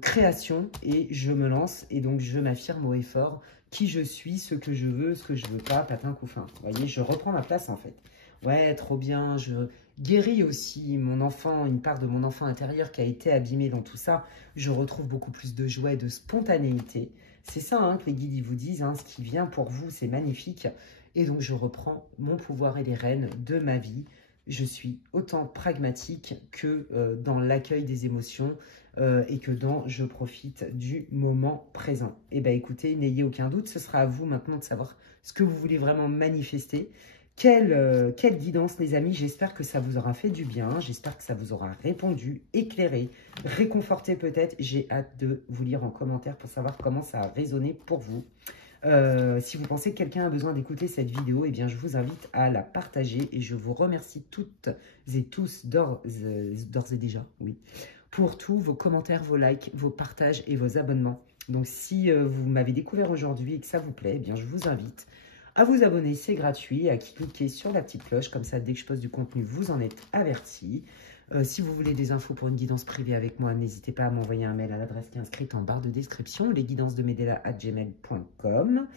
création et je me lance. Et donc, je m'affirme haut et fort qui je suis, ce que je veux, ce que je veux pas, patin couffin. Vous voyez, je reprends ma place en fait. Ouais, trop bien, je guéris aussi mon enfant, une part de mon enfant intérieur qui a été abîmée dans tout ça. Je retrouve beaucoup plus de joie et de spontanéité. C'est ça hein, que les guides ils vous disent, hein, ce qui vient pour vous, c'est magnifique. Et donc, je reprends mon pouvoir et les rênes de ma vie. Je suis autant pragmatique que dans l'accueil des émotions et que dans je profite du moment présent. Et bien, écoutez, n'ayez aucun doute, ce sera à vous maintenant de savoir ce que vous voulez vraiment manifester. Quelle guidance, les amis. J'espère que ça vous aura fait du bien. J'espère que ça vous aura répondu, éclairé, réconforté peut-être. J'ai hâte de vous lire en commentaire pour savoir comment ça a résonné pour vous. Si vous pensez que quelqu'un a besoin d'écouter cette vidéo, eh bien, je vous invite à la partager. Et je vous remercie toutes et tous d'ores et déjà, oui, pour tous vos commentaires, vos likes, vos partages et vos abonnements. Donc, si vous m'avez découvert aujourd'hui et que ça vous plaît, eh bien, je vous invite à vous abonner, c'est gratuit, à cliquer sur la petite cloche, comme ça, dès que je poste du contenu, vous en êtes avertis. Si vous voulez des infos pour une guidance privée avec moi, n'hésitez pas à m'envoyer un mail à l'adresse qui est inscrite en barre de description, lesguidancesdemedela@gmail.com.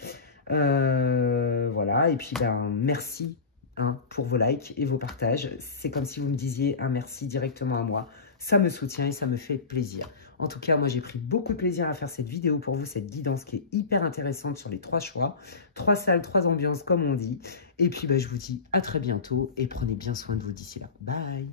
Voilà, et puis merci hein, pour vos likes et vos partages. C'est comme si vous me disiez un merci directement à moi. Ça me soutient et ça me fait plaisir. En tout cas, moi, j'ai pris beaucoup de plaisir à faire cette vidéo pour vous, cette guidance qui est hyper intéressante sur les 3 choix. 3 salles, 3 ambiances, comme on dit. Et puis, je vous dis à très bientôt et prenez bien soin de vous d'ici là. Bye!